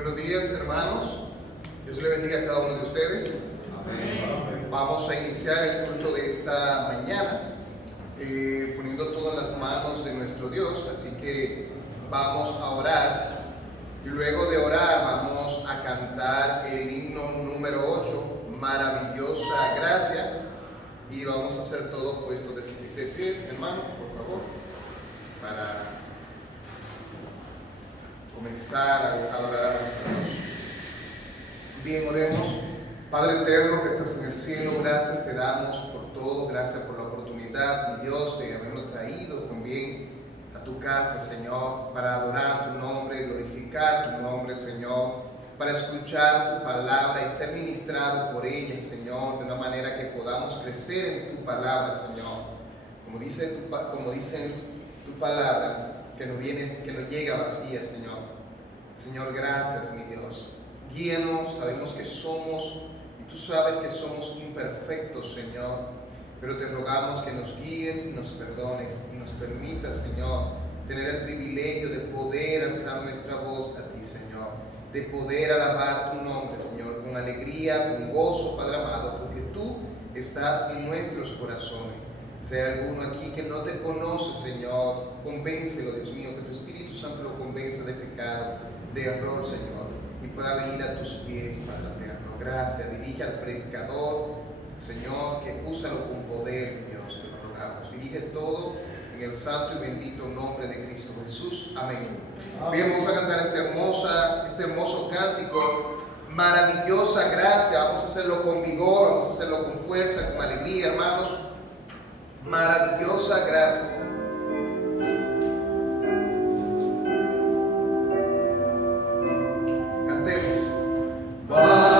Buenos días, hermanos. Dios le bendiga a cada uno de ustedes. Amén. Vamos a iniciar el culto de esta mañana poniendo todo en las manos de nuestro Dios. Así que vamos a orar y luego de orar vamos a cantar el himno número 8, Maravillosa Gracia, y lo vamos a hacer todo puesto de pie, hermanos, por favor, para comenzar a adorar a nuestro Dios. Bien, oremos. Padre eterno que estás en el cielo, gracias te damos por todo, gracias por la oportunidad, mi Dios, de habernos traído también a tu casa, Señor, para adorar tu nombre, glorificar tu nombre, Señor, para escuchar tu palabra y ser ministrado por ella, Señor, de una manera que podamos crecer en tu palabra, Señor. Como dice tu palabra, que no llega vacía, Señor. Señor, gracias, mi Dios. Guíanos, sabemos que somos, y tú sabes que somos imperfectos, Señor, pero te rogamos que nos guíes y nos perdones y nos permitas, Señor, tener el privilegio de poder alzar nuestra voz a ti, Señor, de poder alabar tu nombre, Señor, con alegría, con gozo, Padre amado, porque tú estás en nuestros corazones. Si hay alguno aquí que no te conoce, Señor, convéncelo, Dios mío, que tu Espíritu Santo lo convenza de pecado, de error, Señor, y pueda venir a tus pies, Padre eterno. Gracias. Dirige al predicador, Señor, que úsalo con poder, mi Dios, te lo rogamos. Dirige todo en el santo y bendito nombre de Cristo Jesús. Amén. Bien, vamos a cantar este hermoso cántico, Maravillosa Gracia. Vamos a hacerlo con vigor, vamos a hacerlo con fuerza, con alegría, hermanos. Maravillosa Gracia. Gracias.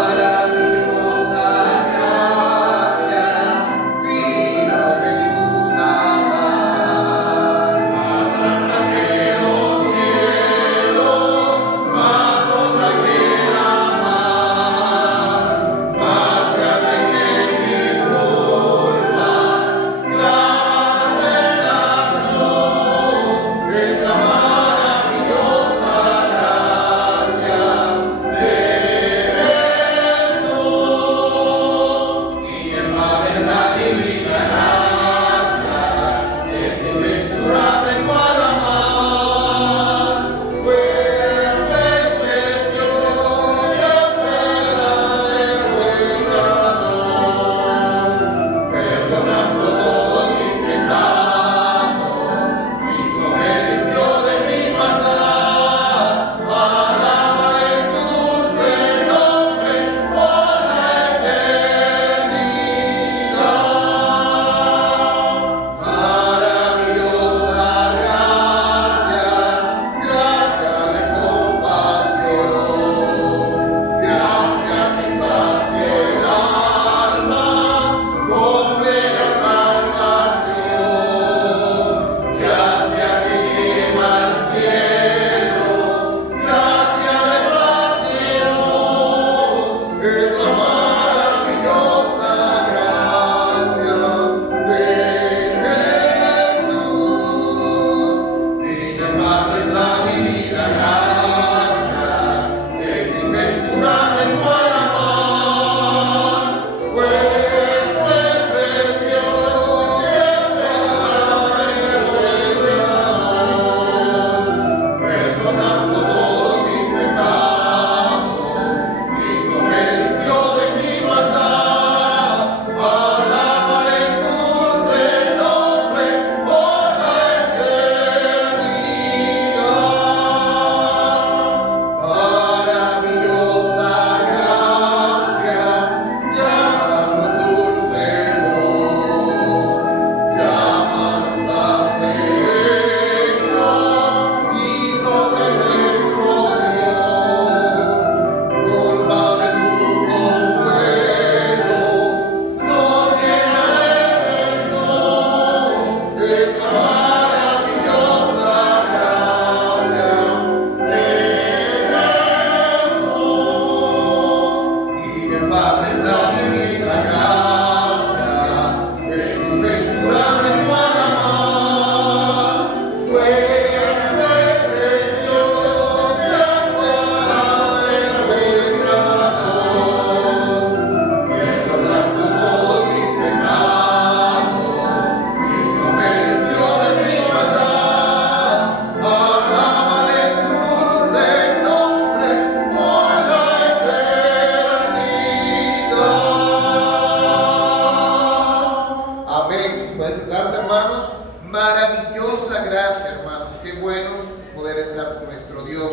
Dios.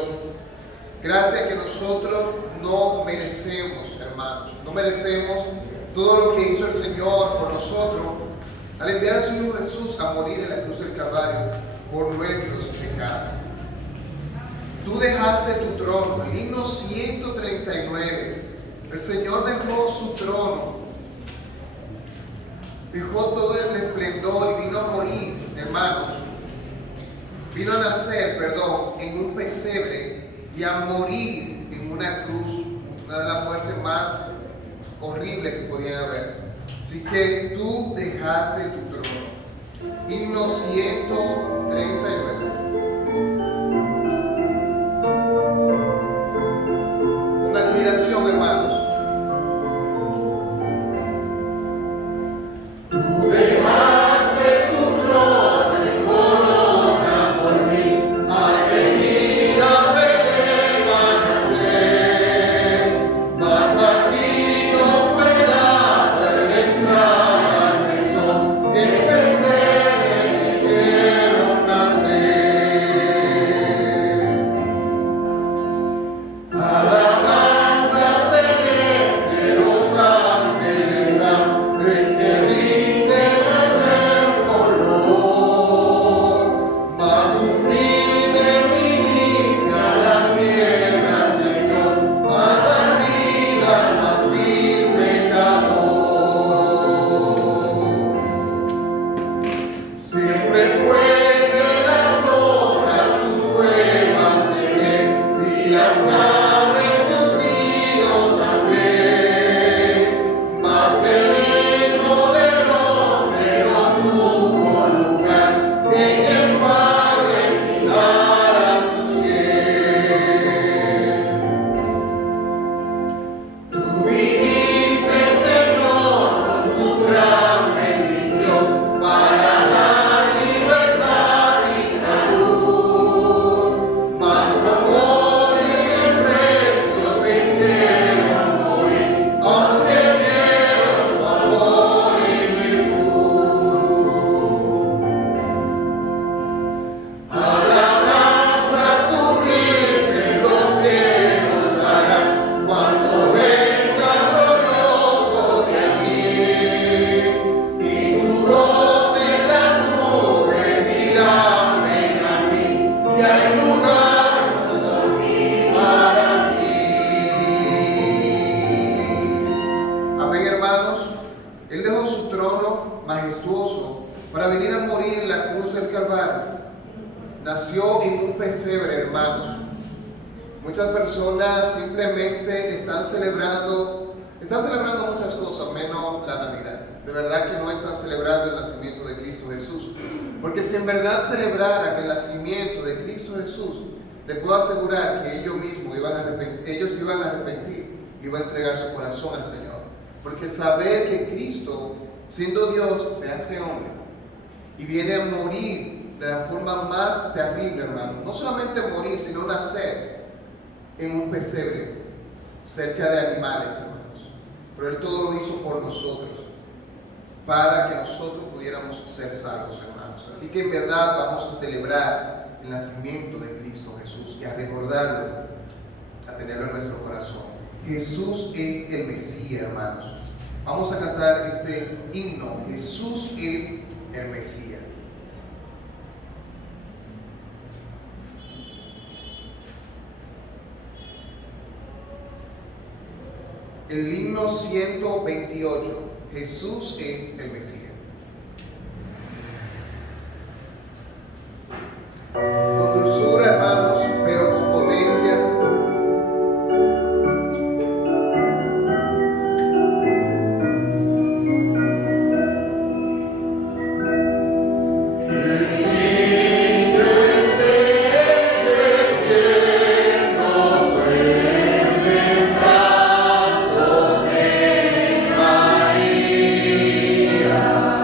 Gracias que nosotros no merecemos, hermanos, no merecemos todo lo que hizo el Señor por nosotros al enviar a su Hijo Jesús a morir en la cruz del Calvario por nuestros pecados. Tú dejaste tu trono, el himno 139. El Señor dejó su trono, dejó todo el esplendor y vino a morir, hermanos. Vino a nacer, en un pesebre y a morir en una cruz, una de las muertes más horribles que podían haber. Así que tú dejaste tu trono. Himno 139. Con admiración, hermanos. Tú dejaste tu trono en corona por mí, al venir a Belén a nacer. Mas a ti no fue dada el entrar al mesón, y el pesebre te hicieron nacer. Alabanza celeste los ángeles dan, del que rinde el buen color. Más humilde viniste a la tierra, Señor, a dar vida al más vil pecador. Siempre puede las hojas sus cuevas tener, y las aves sus nidos también. Mas el Hijo del Hombre no tuvo lugar en el cual reclinara su sien. Tú viniste, Señor, con tu gran bendición para dar libertad y salud. Mas como el precio te hicieron morir, aunque vieron tu amor y virtud. Alabanza sublime los cielos darán cuando venga glorioso de allí, y tu voz en las nubes dirá: ven a mí, que hay lugar para mí. Amén, hermanos. Él dejó su trono majestuoso para venir a morir en la cruz del Calvario. Nació en un pesebre, hermanos. Muchas personas simplemente están celebrando muchas cosas, menos la Navidad. De verdad que no están celebrando el nacimiento de Cristo Jesús. Porque si en verdad celebraran el nacimiento de Cristo Jesús, les puedo asegurar que ellos mismos ellos iban a arrepentir y iban a entregar su corazón al Señor. Porque saber que Cristo, siendo Dios, se hace hombre y viene a morir de la forma más terrible, hermano. No solamente morir, sino nacer en un pesebre, cerca de animales, hermanos. Pero Él todo lo hizo por nosotros, para que nosotros pudiéramos ser salvos, hermanos. Así que en verdad vamos a celebrar el nacimiento de Cristo Jesús y a recordarlo, a tenerlo en nuestro corazón. Jesús es el Mesías, hermanos. Vamos a cantar este himno: Jesús es el Mesías. El himno 128, Jesús es el Mesías. Con dulzura, hermanos, pero con potencia. María.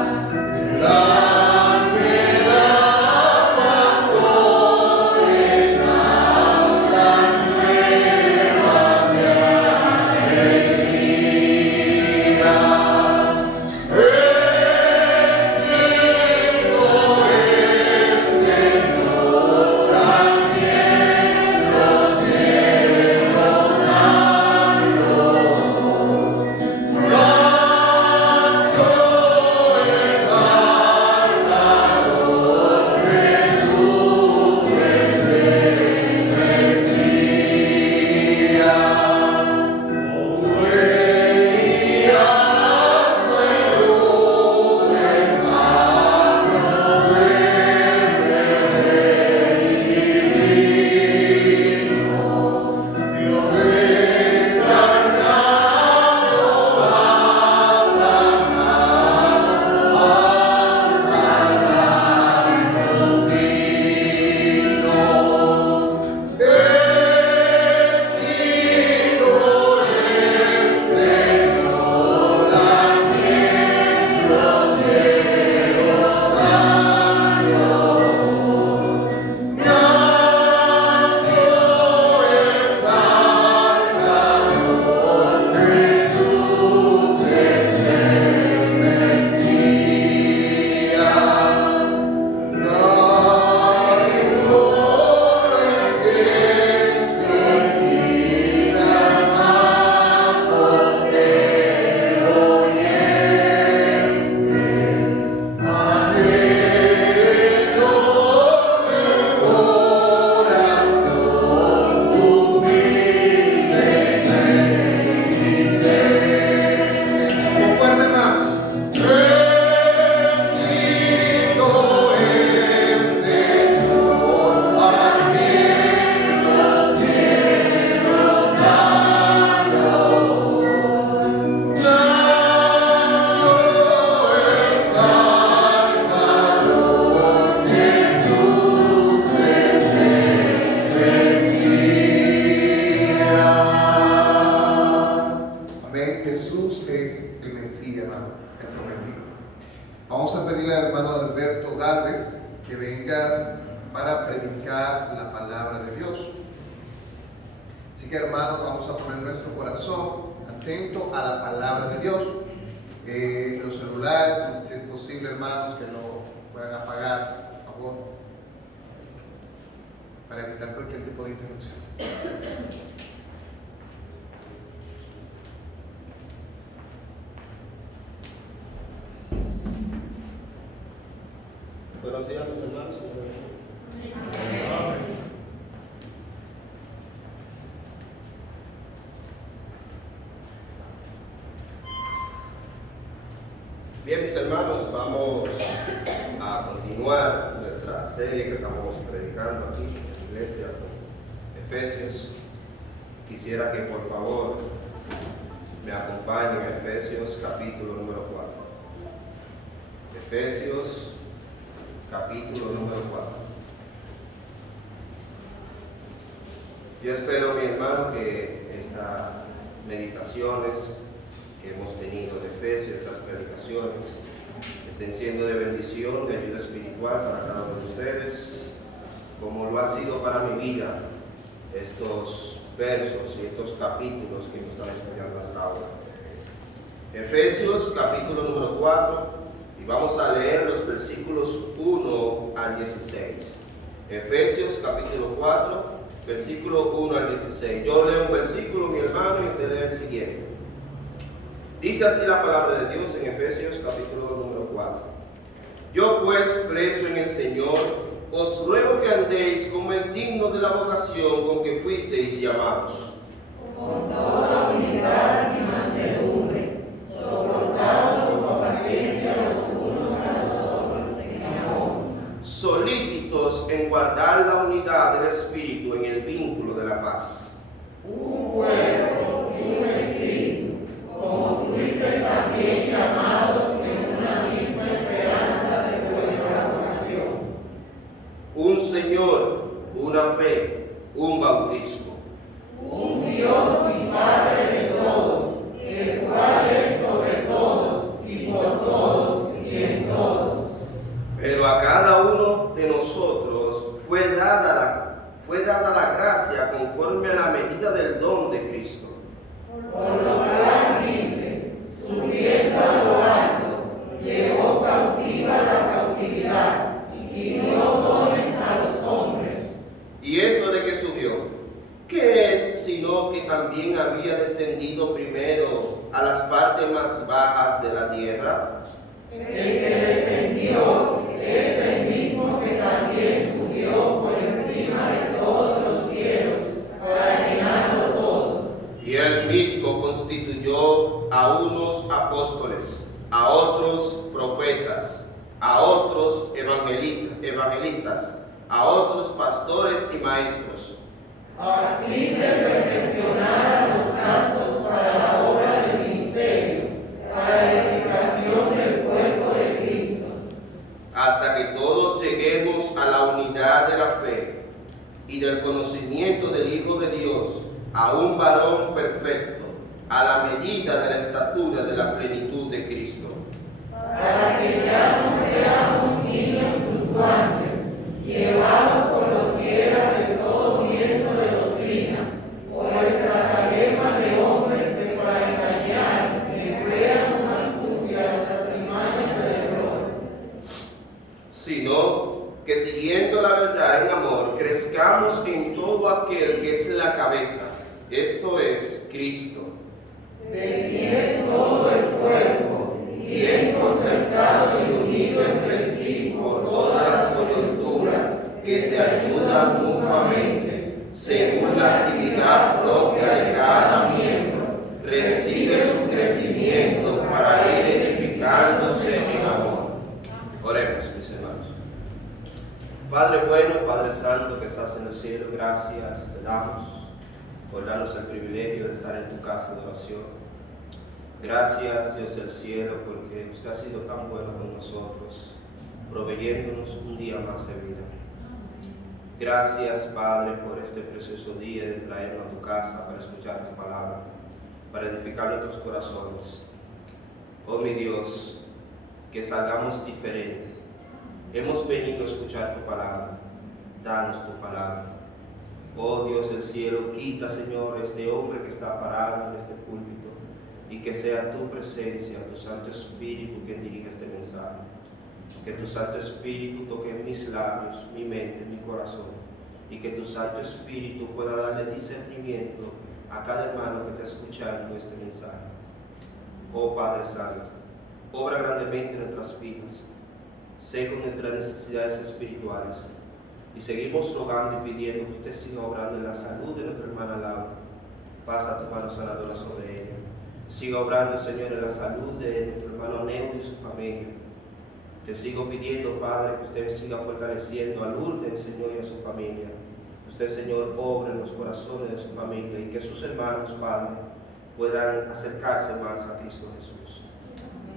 al hermano Alberto Gálvez que venga para predicar la palabra de Dios. Así que, hermanos, vamos a poner nuestro corazón atento a la palabra de Dios. Los celulares, si es posible, hermanos, que lo puedan apagar, por favor, para evitar cualquier tipo de interrupción. Buenos días, mis hermanos. Bien, mis hermanos, vamos a continuar nuestra serie que estamos predicando aquí en la iglesia con Efesios. Quisiera que por favor me acompañen a Efesios capítulo número 4. Efesios capítulo número 4. Yo espero, mi hermano, que estas meditaciones que hemos tenido de Efesios, estas predicaciones, estén siendo de bendición, de ayuda espiritual para cada uno de ustedes, como lo ha sido para mi vida estos versos y estos capítulos que hemos estado estudiando hasta ahora. Efesios capítulo número 4, y vamos a leer los versículos 1 al 16. Efesios capítulo 4, versículo 1 al 16. Yo leo un versículo, mi hermano, y usted lee el siguiente. Dice así la palabra de Dios en Efesios capítulo número 4. Yo pues, preso en el Señor, os ruego que andéis como es digno de la vocación con que fuisteis llamados. Con toda humildad y mansedumbre, soportados con paciencia los unos a los otros en amor. Solícitos en guardar la unidad del Espíritu en el vínculo de la paz. Un cuerpo y un espíritu, como fuisteis también llamados en una misma esperanza de vuestra vocación. Un Señor, una fe, un bautismo. Un Dios y Padre de todos, el cual es sobre todos y por todos y en todos. Pero a cada uno de nosotros fue dada la gracia conforme a la medida del don de Cristo. Por lo cual dice, subiendo a lo alto, llevó cautiva la cautividad y dio dones a los hombres. ¿Y eso de que subió? ¿Qué es sino que también había descendido primero a las partes más bajas de la tierra? El que descendió es el mismo que también subió por encima de todos los cielos para llenarlo todo. Y él mismo constituyó a unos apóstoles, a otros profetas, a otros evangelistas, a otros pastores y maestros, A fin de perfeccionar a los santos para la obra del ministerio, para la edificación del cuerpo de Cristo, hasta que todos lleguemos a la unidad de la fe y del conocimiento del Hijo de Dios, a un varón perfecto, a la medida de la estatura de la plenitud de Cristo. para que ya no seamos niños fluctuantes, llevados por doquiera de todo viento de doctrina, por estratagemas de hombres que para engañar emplean una astucia a las artimañas del error. Sino que siguiendo la verdad en amor, crezcamos en todo aquel que es la cabeza, esto es Cristo, De quien todo el cuerpo, bien concertado y unido entre sí por todas las coyunturas, que se ayudan mutuamente, según la actividad propia de cada miembro, recibe su crecimiento para ir edificándose en amor. Oremos, mis hermanos. Padre bueno, Padre santo que estás en el cielo, gracias te damos por darnos el privilegio de estar en tu casa de oración. Gracias, Dios del cielo, porque usted ha sido tan bueno con nosotros, proveyéndonos un día más de vida. Gracias, Padre, por este precioso día de traernos a tu casa para escuchar tu palabra, para edificar nuestros corazones. Oh mi Dios, que salgamos diferentes, hemos venido a escuchar tu palabra. Danos tu palabra. Oh Dios del cielo, quita, Señor, este hombre que está parado en este púlpito, y que sea tu presencia, tu Santo Espíritu, quien dirija este mensaje. Que tu Santo Espíritu toque mis labios, mi mente, mi corazón, y que tu Santo Espíritu pueda darle discernimiento a cada hermano que está escuchando este mensaje. Oh Padre Santo, obra grandemente en nuestras vidas, sé con nuestras necesidades espirituales, y seguimos rogando y pidiendo que usted siga obrando en la salud de nuestra hermana Laura. Pasa tu mano sanadora sobre ella. Siga obrando, Señor, en la salud de nuestro hermano Neudo y su familia. Te sigo pidiendo, Padre, que usted siga fortaleciendo a Lourdes, Señor, y a su familia. Usted, Señor, obre en los corazones de su familia, y que sus hermanos, Padre, puedan acercarse más a Cristo Jesús.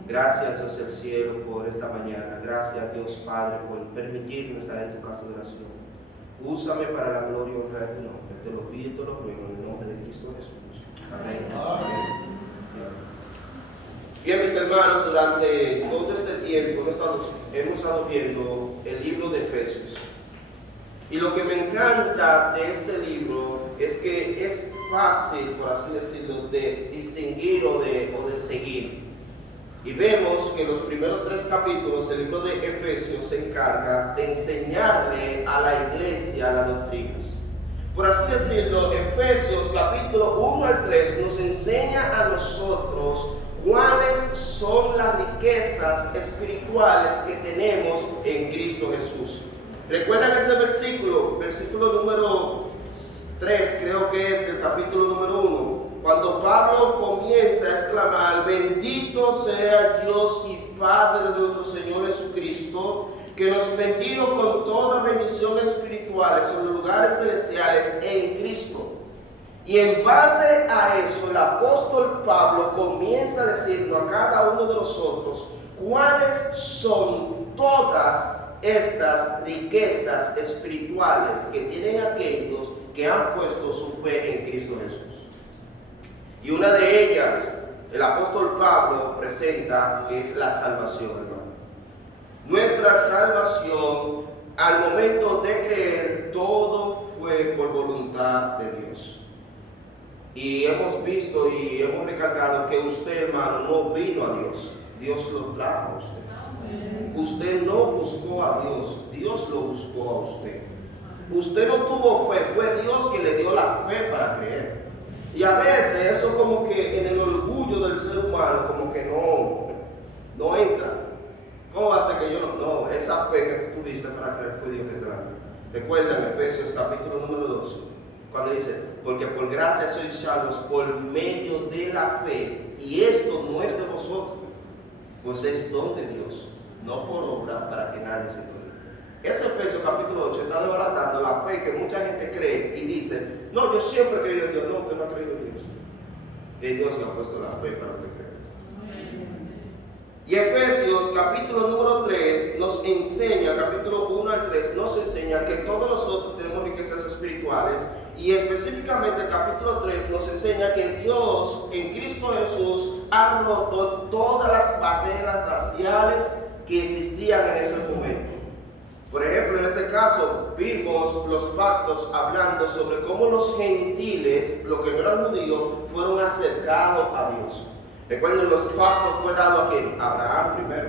Gracias, Dios del cielo, por esta mañana. Gracias, Dios Padre, por permitirme estar en tu casa de oración. Úsame para la gloria y honra de tu nombre. Te lo pido y te lo ruego en el nombre de Cristo Jesús. Amén. Amén. Bien, mis hermanos, durante todo este tiempo hemos estado viendo el libro de Efesios. Y lo que me encanta de este libro es que es fácil, por así decirlo, de distinguir o de seguir. Y vemos que en los primeros 3 capítulos el libro de Efesios se encarga de enseñarle a la iglesia las doctrinas. Por así decirlo, Efesios capítulo 1 al 3 nos enseña a nosotros cuáles son las riquezas espirituales que tenemos en Cristo Jesús. ¿Recuerdan ese versículo número 3, creo que es del capítulo número 1? Cuando Pablo comienza a exclamar: bendito sea el Dios y Padre de nuestro Señor Jesucristo, que nos bendijo con toda bendición espiritual en los lugares celestiales en Cristo. Y en base a eso, el apóstol Pablo comienza a decirnos a cada uno de nosotros cuáles son todas estas riquezas espirituales que tienen aquellos que han puesto su fe en Cristo Jesús. Y una de ellas, el apóstol Pablo presenta, que es la salvación, hermano. Nuestra salvación, al momento de creer, todo fue por voluntad de Dios. Y hemos visto y hemos recalcado que usted, hermano, no vino a Dios. Dios lo trajo a usted. Usted no buscó a Dios, Dios lo buscó a usted. Usted no tuvo fe, fue Dios que le dio la fe para creer. Y a veces eso como que en el orgullo del ser humano como que no entra. ¿Cómo va a ser que yo no? Esa fe que tú tuviste para creer fue Dios que te la dio. Recuerda en Efesios capítulo número 2, cuando dice: porque por gracia sois salvos por medio de la fe, y esto no es de vosotros, pues es don de Dios, no por obra, para que nadie se gloríe. Ese Efesios capítulo 8 está desbaratando la fe que mucha gente cree y dice: no, yo siempre he creído en Dios. No, usted no ha creído en Dios. Es Dios que ha puesto la fe para usted creer. Y Efesios capítulo número 3 nos enseña, capítulo 1 al 3, nos enseña que todos nosotros tenemos riquezas espirituales. Y específicamente el capítulo 3 nos enseña que Dios en Cristo Jesús ha roto todas las barreras raciales que existían en ese momento. Por ejemplo, en este caso vimos los pactos hablando sobre cómo los gentiles, los que no eran judíos, fueron acercados a Dios. Recuerden, los pactos fue dado a quién? A Abraham primero.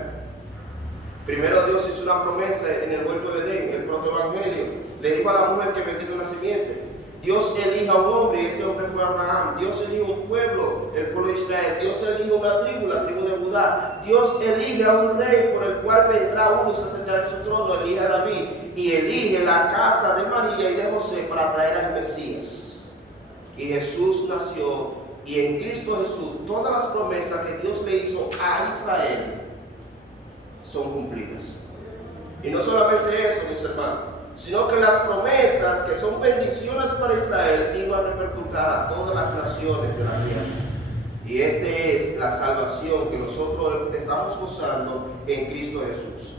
Primero Dios hizo una promesa en el huerto de Edén, el protoevangelio. Le dijo a la mujer que vendría una simiente. Dios elige a un hombre y ese hombre fue Abraham. Dios elige un pueblo, el pueblo de Israel. Dios elige una tribu, la tribu de Judá. Dios elige a un rey por el cual vendrá uno y se sentará en su trono. Elige a David y elige la casa de María y de José para traer al Mesías. Y Jesús nació, y en Cristo Jesús todas las promesas que Dios le hizo a Israel son cumplidas. Y no solamente eso, mis hermanos, sino que las promesas que son bendiciones para Israel iban a repercutir a todas las naciones de la tierra. Y esta es la salvación que nosotros estamos gozando en Cristo Jesús.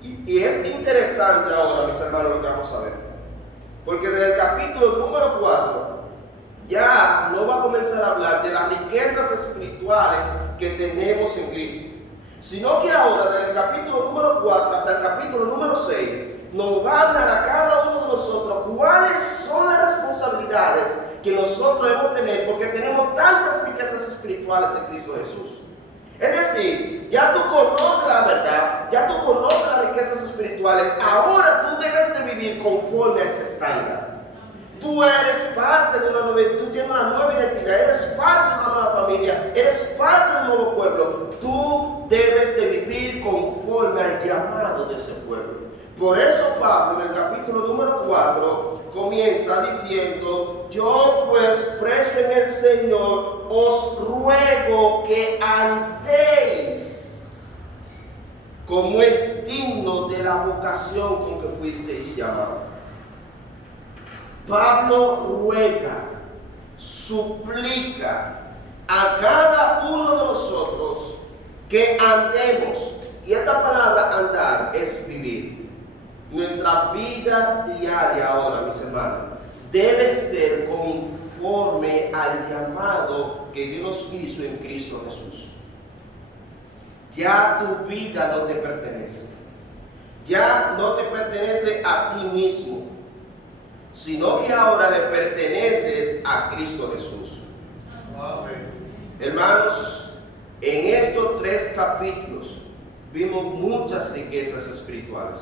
Y es interesante ahora, mis hermanos, lo que vamos a ver. Porque desde el capítulo número 4 ya no va a comenzar a hablar de las riquezas espirituales que tenemos en Cristo. sino que ahora, desde el capítulo número 4 hasta el capítulo número 6, nos va a hablar a cada uno de nosotros cuáles son las responsabilidades que nosotros debemos tener, porque tenemos tantas riquezas espirituales en Cristo Jesús. Es decir, ya tú conoces la verdad, ya tú conoces las riquezas espirituales, ahora tú debes de vivir conforme a ese estándar. Tú eres parte de una nueva, tú tienes una nueva identidad, eres parte de una nueva familia, eres parte de un nuevo pueblo. Tú debes de vivir conforme al llamado de ese pueblo. Por eso Pablo en el capítulo número 4 comienza diciendo: yo pues preso en el Señor os ruego que andéis como es digno de la vocación con que fuisteis llamados. Pablo ruega, suplica a cada uno de nosotros que andemos, y esta palabra andar es vivir. Nuestra vida diaria ahora, mis hermanos, debe ser conforme al llamado que Dios nos hizo en Cristo Jesús. Ya tu vida no te pertenece. Ya no te pertenece a ti mismo, sino que ahora le perteneces a Cristo Jesús. Amén. Hermanos, en estos 3 capítulos vimos muchas riquezas espirituales.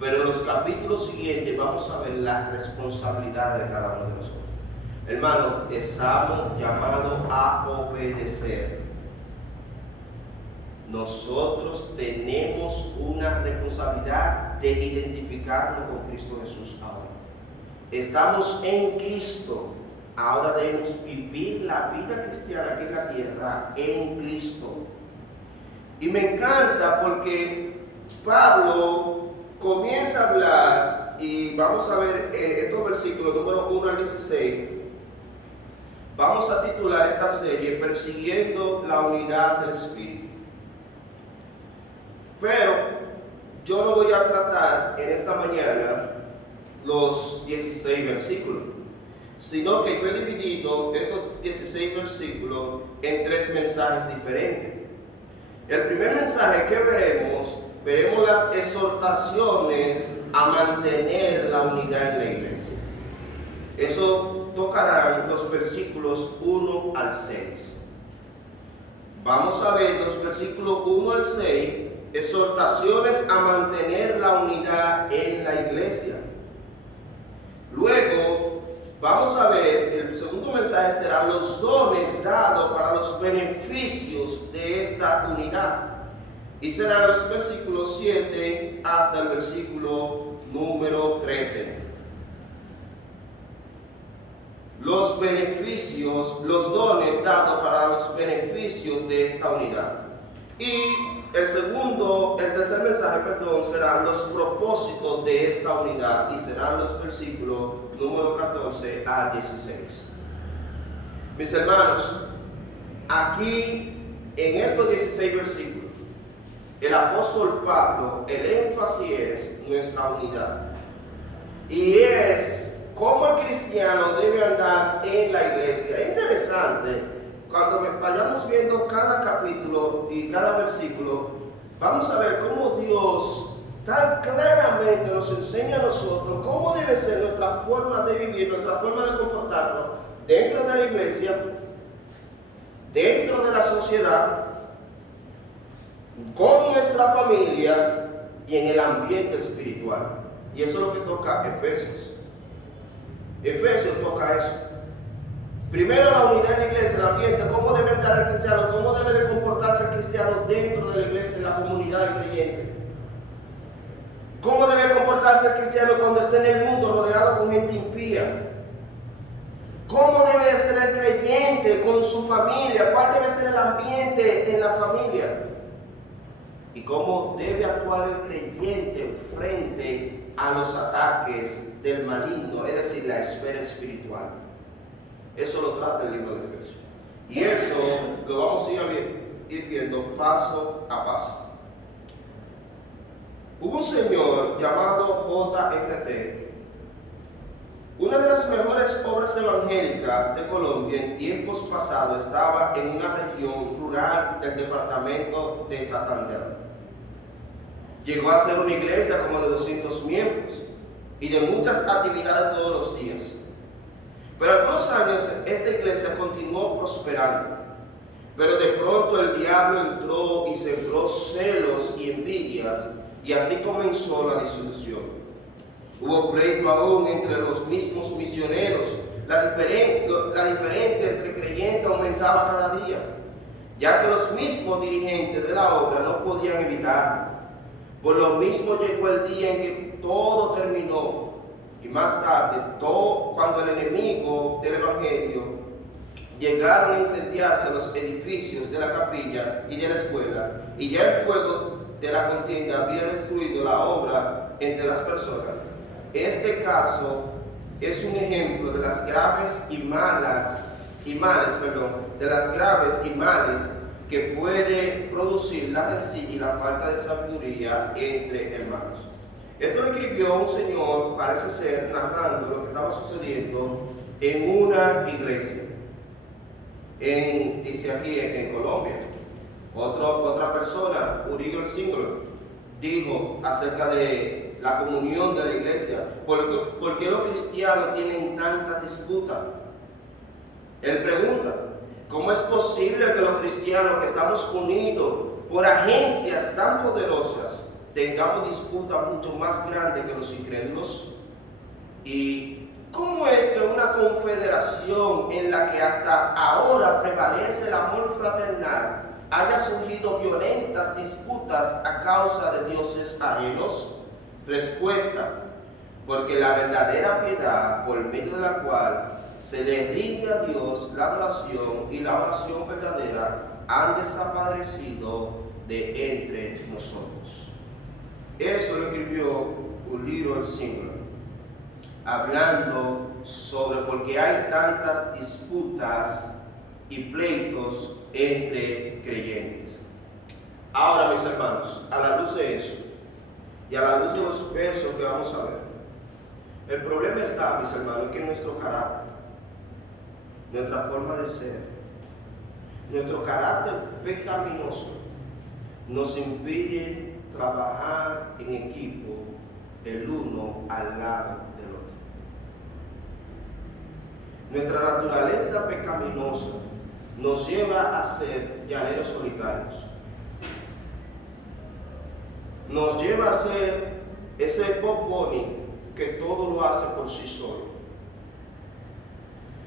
Pero en los capítulos siguientes vamos a ver la responsabilidad de cada uno de nosotros. Hermano, estamos llamados a obedecer. Nosotros tenemos una responsabilidad de identificarnos con Cristo Jesús ahora. Estamos en Cristo. Ahora debemos vivir la vida cristiana aquí en la tierra en Cristo. Y me encanta porque Pablo comienza a hablar, y vamos a ver estos versículos número 1 al 16. Vamos a titular esta serie Persiguiendo la unidad del Espíritu. Pero yo no voy a tratar en esta mañana los 16 versículos, sino que yo he dividido estos 16 versículos en 3 mensajes diferentes. El primer mensaje que veremos las exhortaciones a mantener la unidad en la iglesia. Eso tocarán los versículos 1 al 6. Vamos a ver los versículos 1 al 6, exhortaciones a mantener la unidad en la iglesia. Luego vamos a ver, el segundo mensaje será los dones dados para los beneficios de esta unidad. Y serán los versículos 7 hasta el versículo número 13. Los beneficios, los dones dados para los beneficios de esta unidad. Y el tercer mensaje, serán los propósitos de esta unidad, y serán los versículos número 14 a 16. Mis hermanos, aquí en estos 16 versículos, el apóstol Pablo, el énfasis es nuestra unidad. Y es cómo el cristiano debe andar en la iglesia. Es interesante, cuando vayamos viendo cada capítulo y cada versículo, vamos a ver cómo Dios tan claramente nos enseña a nosotros cómo debe ser nuestra forma de vivir, nuestra forma de comportarnos dentro de la iglesia, dentro de la sociedad, con nuestra familia y en el ambiente espiritual. Y eso es lo que toca Efesios. Efesios toca eso. Primero la unidad en la iglesia, el ambiente, cómo debe estar el cristiano, cómo debe de comportarse el cristiano dentro de la iglesia, en la comunidad de creyentes. Cómo debe comportarse el cristiano cuando esté en el mundo rodeado con gente impía. Cómo debe de ser el creyente con su familia, cuál debe ser el ambiente en la familia. Y cómo debe actuar el creyente frente a los ataques del maligno, es decir, la esfera espiritual. Eso lo trata el libro de Efesios. Y eso lo vamos a ir viendo paso a paso. Hubo un señor llamado J.R.T. Una de las mejores obras evangélicas de Colombia en tiempos pasados estaba en una región rural del departamento de Santander. Llegó a ser una iglesia como de 200 miembros y de muchas actividades todos los días. Pero algunos años esta iglesia continuó prosperando. Pero de pronto el diablo entró y sembró celos y envidias, y así comenzó la disolución. Hubo pleito aún entre los mismos misioneros. La diferencia entre creyentes aumentaba cada día, ya que los mismos dirigentes de la obra no podían evitarlo. Por lo mismo llegó el día en que todo terminó, y más tarde, cuando el enemigo del evangelio llegaron a incendiarse los edificios de la capilla y de la escuela, y ya el fuego de la contienda había destruido la obra entre las personas. Este caso es un ejemplo de las graves y males que puede producir la rencilla y la falta de sabiduría entre hermanos. Esto lo escribió un señor, parece ser, narrando lo que estaba sucediendo en una iglesia. Dice aquí en Colombia. Otra persona, Uriel Singler, dijo acerca de la comunión de la iglesia. ¿Por qué los cristianos tienen tantas disputas? Él pregunta, ¿cómo es posible que los cristianos que estamos unidos por agencias tan poderosas tengamos disputas mucho más grandes que los incrédulos? ¿Y cómo es que una confederación en la que hasta ahora prevalece el amor fraternal haya surgido violentas disputas a causa de dioses ajenos? Respuesta: porque la verdadera piedad, por medio de la cual se le rinde a Dios la adoración y la oración verdadera, han desaparecido de entre nosotros. Eso lo escribió Uriel Singler, hablando sobre por qué hay tantas disputas y pleitos entre creyentes. Ahora, mis hermanos, a la luz de eso y a la luz de los versos que vamos a ver, el problema está, mis hermanos, que nuestro carácter, nuestra forma de ser, nuestro carácter pecaminoso nos impide trabajar en equipo el uno al lado del otro. Nuestra naturaleza pecaminosa nos lleva a ser llaneros solitarios. Nos lleva a ser ese Bob Bunny que todo lo hace por sí solo.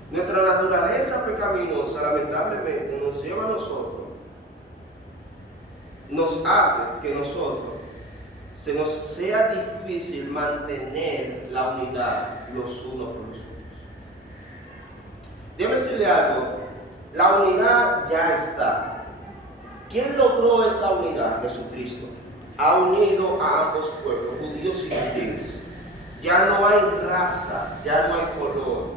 Nuestra naturaleza pecaminosa, lamentablemente, nos lleva a nosotros, nos hace que nosotros se nos sea difícil mantener la unidad los unos con los otros. Déjame decirle algo, la unidad ya está. ¿Quién logró esa unidad? Jesucristo. Ha unido a ambos pueblos, judíos y gentiles. Ya no hay raza, ya no hay color,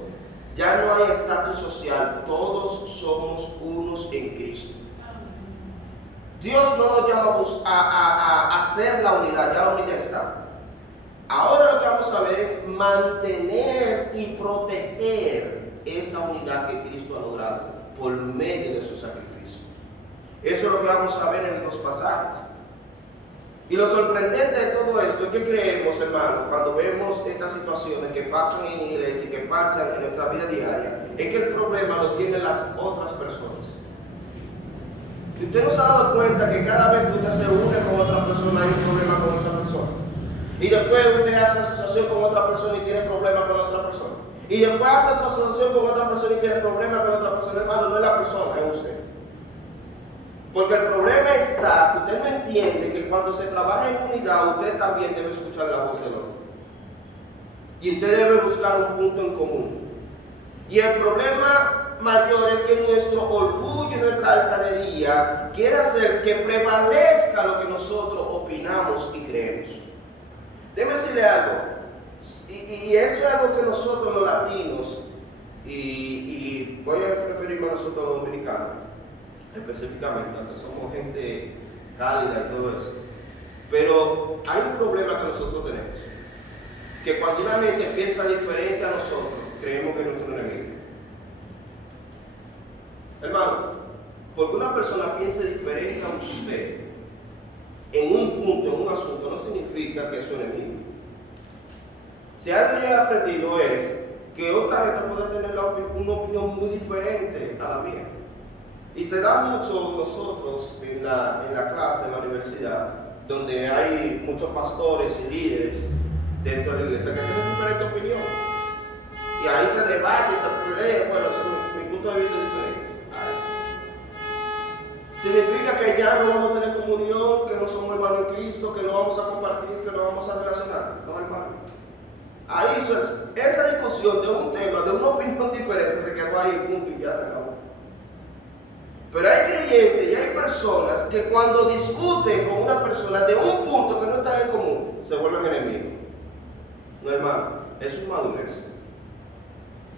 ya no hay estatus social, todos somos unos en Cristo. Dios no nos llama a hacer la unidad, ya la unidad está. Ahora lo que vamos a ver es mantener y proteger esa unidad que Cristo ha logrado por medio de su sacrificio. Eso es lo que vamos a ver en los pasajes. Y lo sorprendente de todo esto es que creemos, hermanos, cuando vemos estas situaciones que pasan en la iglesia y que pasan en nuestra vida diaria, es que el problema lo tienen las otras personas. Y usted no se ha dado cuenta que cada vez que usted se une con otra persona hay un problema con esa persona. Y después usted hace asociación con otra persona y tiene problemas con otra persona. Y después hace otra asociación con otra persona y tiene problemas con otra persona. Hermano, no es la persona, es usted. Porque el problema está que usted no entiende que cuando se trabaja en unidad, usted también debe escuchar la voz del otro. Y usted debe buscar un punto en común. Y el problema mayor es que nuestro orgullo y nuestra altanería quiere hacer que prevalezca lo que nosotros opinamos y creemos. Déjeme decirle algo. Y eso es algo que nosotros los latinos, y voy a referirme a nosotros los dominicanos, específicamente, aunque somos gente cálida y todo eso. Pero hay un problema que nosotros tenemos. que cuando una mente piensa diferente a nosotros, creemos que es nuestro enemigo. Hermano, porque una persona piense diferente a usted en un punto, en un asunto, no significa que es su enemigo. Si algo yo he aprendido es que otra gente puede tener una opinión muy diferente a la mía. Y se da mucho nosotros en la clase, en la universidad, donde hay muchos pastores y líderes dentro de la iglesia que tienen diferentes opiniones. Y ahí se debate, se pelea. Bueno, mi punto de vista es diferente a eso. Significa que ya no vamos a tener comunión, que no somos hermanos en Cristo, que no vamos a compartir, que no vamos a relacionar. No, hermano. Ahí esa discusión de un tema, de una opinión diferente, se quedó ahí, punto, y ya se acabó. Pero hay creyentes y hay personas que cuando discuten con una persona de un punto que no está en común, se vuelven enemigos. No, hermano, eso es inmadurez.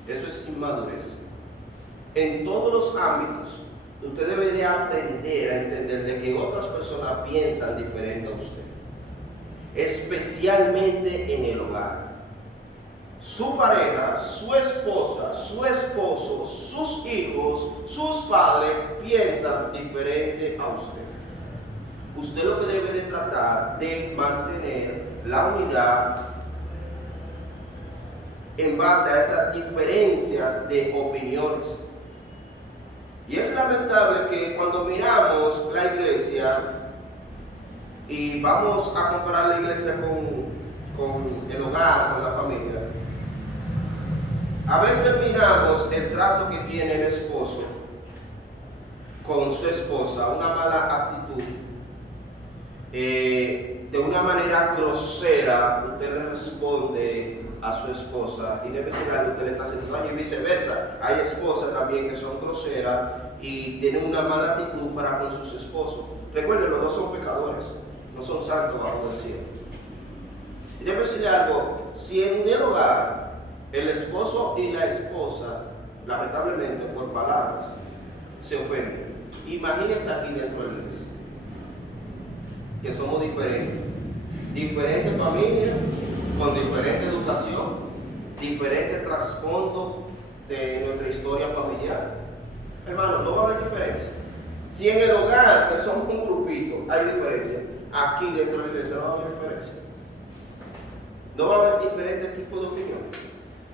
Eso es inmadurez. En todos los ámbitos, usted debe de aprender a entender de que otras personas piensan diferente a usted. Especialmente en el hogar. Su pareja, su esposa, su esposo, sus hijos, sus padres piensan diferente a usted. Usted lo que debe de tratar de mantener la unidad en base a esas diferencias de opiniones. Y es lamentable que cuando miramos la iglesia y vamos a comparar la iglesia con el hogar, con la familia, a veces miramos el trato que tiene el esposo con su esposa, una mala actitud, de una manera grosera, usted le responde a su esposa y debe ser algo que usted le está haciendo daño y viceversa. Hay esposas también que son groseras y tienen una mala actitud para con sus esposos. Recuerden, los dos son pecadores, no son santos bajo el cielo. Y debe decirle algo, si en el hogar el esposo y la esposa, lamentablemente por palabras, se ofenden, imagínense aquí dentro de la iglesia, que somos diferentes familias, con diferente educación, diferente trasfondo de nuestra historia familiar. Hermano, no va a haber diferencia. Si en el hogar, que somos un grupito, hay diferencia, aquí dentro de la iglesia no va a haber diferencia. No va a haber diferentes tipos de opinión.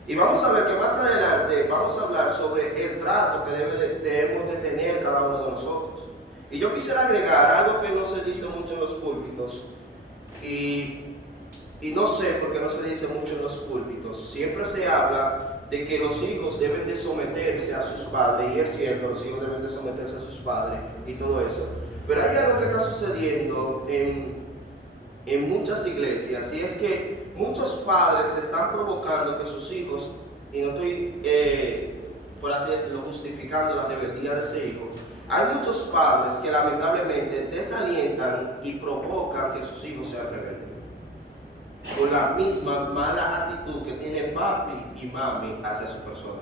Y vamos a ver que más adelante vamos a hablar sobre el trato que debemos de tener cada uno de nosotros. Y yo quisiera agregar algo que no se dice mucho en los púlpitos, y no sé por qué no se dice mucho en los púlpitos. Siempre se habla de que los hijos deben de someterse a sus padres, y es cierto, los hijos deben de someterse a sus padres y todo eso. Pero hay algo que está sucediendo en muchas iglesias, y es que muchos padres están provocando que sus hijos, y no estoy, por así decirlo, justificando la rebeldía de ese hijo, hay muchos padres que lamentablemente desalientan y provocan que sus hijos sean rebeldes. Con la misma mala actitud que tiene papi y mami hacia su persona.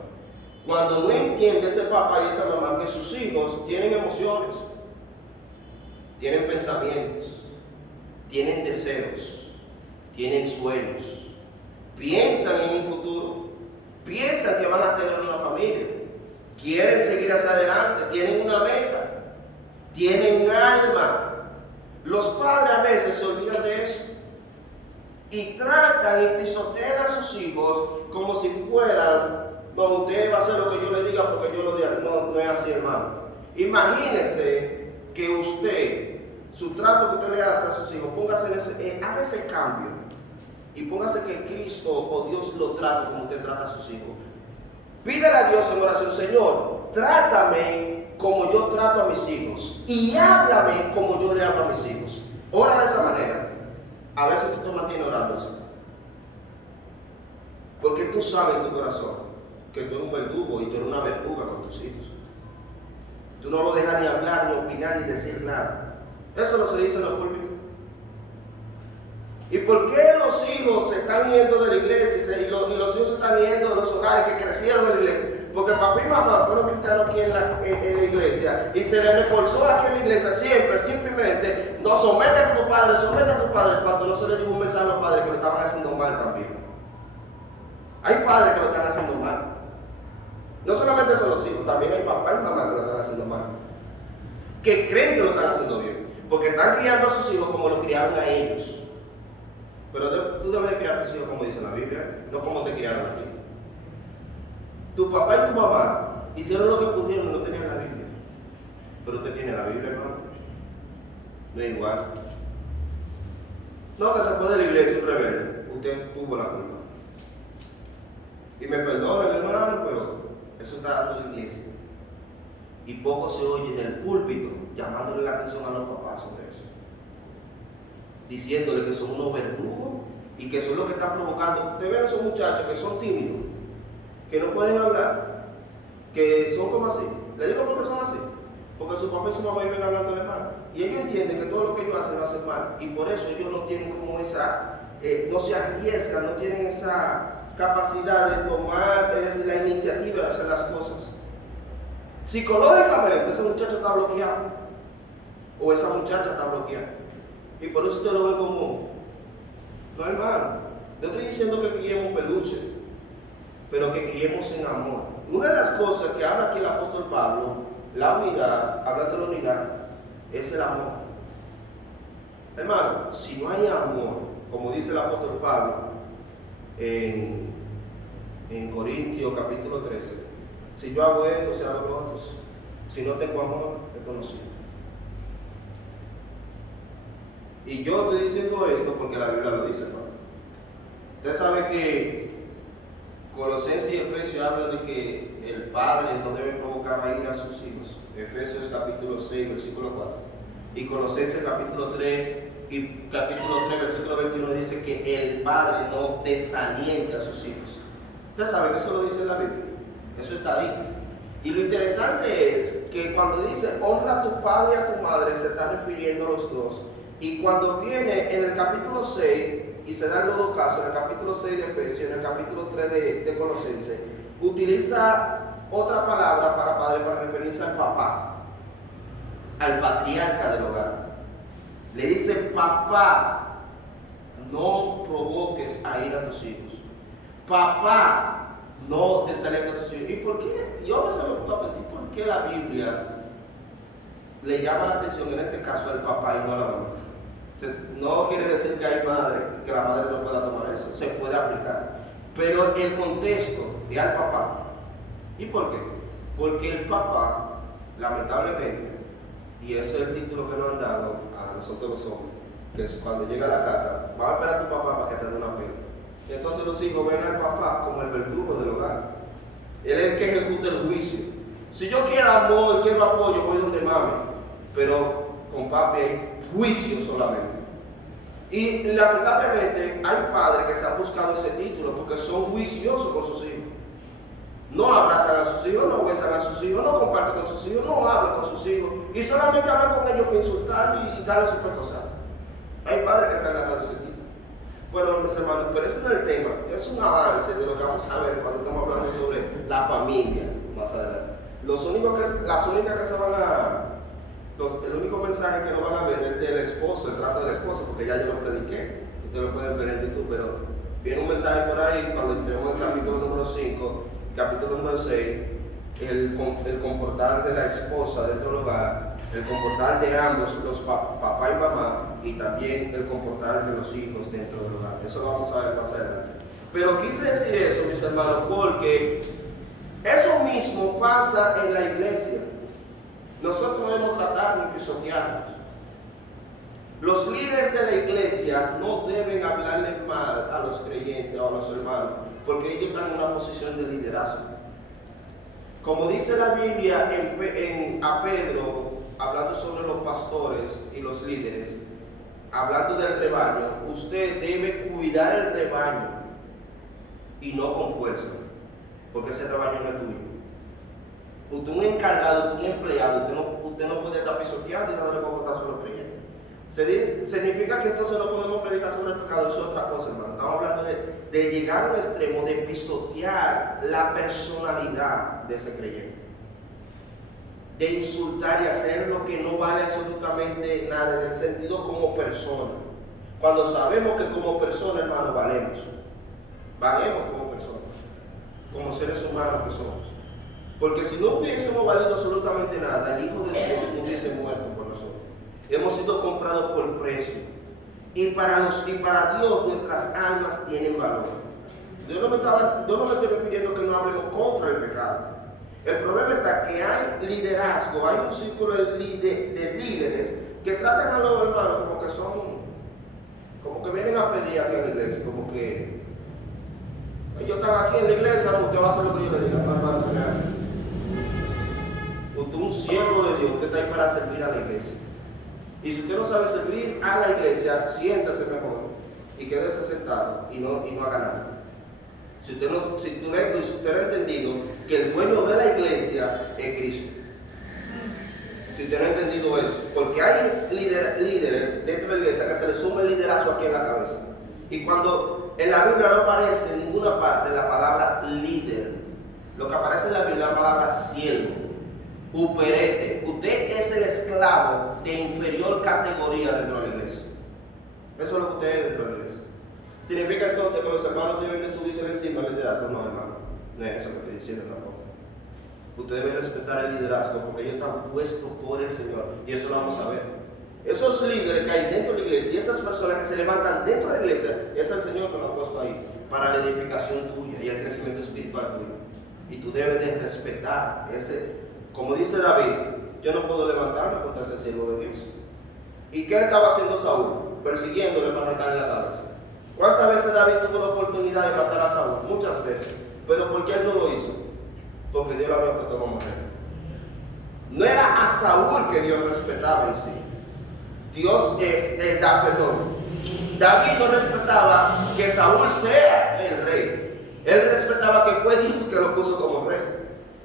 Cuando no entiende ese papá y esa mamá que sus hijos tienen emociones, tienen pensamientos, tienen deseos, tienen sueños, piensan en un futuro, piensan que van a tener una familia, quieren seguir hacia adelante, tienen una meta, tienen un alma. Los padres a veces se olvidan de eso y tratan y pisotean a sus hijos como si fueran, no, usted va a hacer lo que yo le diga porque yo lo diga. No, no es así, hermano. Imagínese que usted, su trato que usted le hace a sus hijos, póngase haga ese cambio y póngase que Cristo o Dios lo trate como usted trata a sus hijos. Pídele a Dios en oración: Señor, trátame como yo trato a mis hijos y háblame como yo le hablo a mis hijos. Ora de esa manera. A veces tú te mantienes orando así, porque tú sabes en tu corazón que tú eres un verdugo y tú eres una verduga con tus hijos. Tú no lo dejas ni hablar, ni opinar, ni decir nada. Eso no se dice en los púlpitos. ¿Y por qué los hijos se están yendo de la iglesia y los hijos se están yendo de los hogares que crecieron en la iglesia? Porque papá y mamá fueron cristianos aquí en la iglesia y se les reforzó aquí en la iglesia simplemente no somete a tu padre, cuando no se le dio un mensaje a los padres que lo estaban haciendo mal también. Hay padres que lo están haciendo mal. No solamente son los hijos, también hay papá y mamá que lo están haciendo mal. Que creen que lo están haciendo bien. Porque están criando a sus hijos como lo criaron a ellos. Pero tú debes de criar a tus hijos como dice la Biblia, no como te criaron a ti. Tu papá y tu mamá hicieron lo que pudieron y no tenían la Biblia. Pero usted tiene la Biblia, hermano. No es igual. No, que se fue de la iglesia un rebelde. Usted tuvo la culpa. Y me perdonen, hermano, pero eso está dando la iglesia. Y poco se oye en el púlpito llamándole la atención a los papás sobre eso. Diciéndole que son unos verdugos y que son los que están provocando. Ustedes ven a esos muchachos que son tímidos, que no pueden hablar, que son como así. Le digo por qué son así. Porque su papá y su mamá viven hablándole mal. Y ellos entienden que todo lo que ellos hacen lo hacen mal. Y por eso ellos no tienen como esa, no se arriesgan, no tienen esa capacidad de tomar la iniciativa de hacer las cosas. Psicológicamente ese muchacho está bloqueado. O esa muchacha está bloqueada. Y por eso usted lo ve como, no hermano, no estoy diciendo que criemos peluche, pero que criemos en amor. Una de las cosas que habla aquí el apóstol Pablo, la unidad, hablando de la unidad, es el amor. Hermano, si no hay amor, como dice el apóstol Pablo en Corintios capítulo 13, si yo hago esto, si hago lo otro, si no tengo amor, esto no sirve. Y yo estoy diciendo esto porque la Biblia lo dice, hermano. Usted sabe que Colosenses y Efesios hablan de que el padre no debe provocar a ira a sus hijos. Efesios capítulo 6, versículo 4. Y Colosenses capítulo 3 versículo 21 dice que el padre no desaliente a sus hijos. Usted sabe que eso lo dice en la Biblia. Eso está ahí. Y lo interesante es que cuando dice honra a tu padre y a tu madre, se está refiriendo a los dos. Y cuando viene en el capítulo 6, y se dan los dos casos, en el capítulo 6 de Efesios, en el capítulo 3 de Colosenses, utiliza otra palabra para padre para referirse al papá, al patriarca del hogar. Le dice, papá, no provoques a ir a tus hijos. Papá, no desalientes a tus hijos. ¿Y por qué? Yo a veces me pongo a pensar, ¿por qué la Biblia le llama la atención en este caso al papá y no a la mamá? No quiere decir que hay madre, que la madre no pueda tomar eso, se puede aplicar. Pero el contexto es al papá. ¿Y por qué? Porque el papá, lamentablemente, y ese es el título que nos han dado a nosotros los hombres, que es cuando llega a la casa, va a esperar a tu papá para que te dé una pena. Y entonces los hijos ven al papá como el verdugo del hogar. Él es el que ejecuta el juicio. Si yo quiero amor, quiero apoyo, voy donde mami. Pero con papi hay juicio solamente. Y lamentablemente hay padres que se han buscado ese título porque son juiciosos con sus hijos. No abrazan a sus hijos, no besan a sus hijos, no comparten con sus hijos, no hablan con sus hijos y solamente hablan con ellos para insultar y darles su cosas. Hay padres que se han ganado ese título. Bueno, mis hermanos, pero ese no es el tema, es un avance de lo que vamos a ver cuando estamos hablando sobre la familia más adelante. Las únicas que se van a... el único mensaje que no van a ver es del esposo, el trato del esposo, porque ya yo lo prediqué. Ustedes lo pueden ver en YouTube, pero viene un mensaje por ahí cuando tenemos el capítulo número 5, capítulo número 6, el comportar de la esposa dentro del hogar, el comportar de ambos, los papá y mamá, y también el comportar de los hijos dentro del hogar. Eso lo vamos a ver más adelante. Pero quise decir eso, mis hermanos, porque eso mismo pasa en la iglesia. Nosotros debemos tratarnos y pisotearnos. Los líderes de la iglesia no deben hablarle mal a los creyentes o a los hermanos, porque ellos están en una posición de liderazgo. Como dice la Biblia a Pedro, hablando sobre los pastores y los líderes, hablando del rebaño, usted debe cuidar el rebaño y no con fuerza, porque ese rebaño no es tuyo. Usted es un encargado, usted es un empleado, usted no puede estar pisoteando y dándole cocotazo a los creyentes. Significa que entonces no podemos predicar sobre el pecado, eso es otra cosa, hermano. Estamos hablando de llegar a un extremo de pisotear la personalidad de ese creyente, de insultar y hacer lo que no vale absolutamente nada en el sentido como persona. Cuando sabemos que como persona, hermano, valemos como persona. como seres humanos que somos. Porque si no hubiésemos valido absolutamente nada, el Hijo de Dios no hubiese muerto por nosotros. Hemos sido comprados por precio. Y para Dios nuestras almas tienen valor. Yo no me estoy pidiendo que no hablemos contra el pecado. El problema está que hay liderazgo, hay un círculo de líderes que tratan a los hermanos como que vienen a pedir aquí a la iglesia, como que ellos están aquí en la iglesia, usted va a hacer lo que yo le diga, hermano, se me hace. Usted es un siervo de Dios, usted está ahí para servir a la iglesia. Y si usted no sabe servir a la iglesia, siéntase mejor y quédese sentado y no haga nada. Si usted no ha entendido que el dueño de la iglesia es Cristo. Si usted no ha entendido eso, porque hay líderes dentro de la iglesia que se les suma el liderazgo aquí en la cabeza. Y cuando en la Biblia no aparece en ninguna parte la palabra líder, lo que aparece en la Biblia es la palabra siervo, uperete. Usted es el esclavo de inferior categoría dentro de la iglesia. Eso es lo que usted es dentro de la iglesia. ¿Significa entonces que los hermanos deben de subirse encima del liderazgo? No, hermano. No es eso que estoy diciendo tampoco. Usted debe respetar el liderazgo porque ellos están puestos por el Señor. Y eso lo vamos a ver. Esos líderes que hay dentro de la iglesia y esas personas que se levantan dentro de la iglesia, es el Señor que lo ha puesto ahí para la edificación tuya y el crecimiento espiritual tuyo. Y tú debes de respetar ese. Como dice David, yo no puedo levantarme contra ese siervo de Dios. ¿Y qué estaba haciendo Saúl? Persiguiéndole para arrancarle la cabeza. ¿Cuántas veces David tuvo la oportunidad de matar a Saúl? Muchas veces. ¿Pero por qué él no lo hizo? Porque Dios lo había puesto como rey. No era a Saúl que Dios respetaba en sí. David no respetaba que Saúl sea el rey. Él respetaba que fue Dios que lo puso como rey.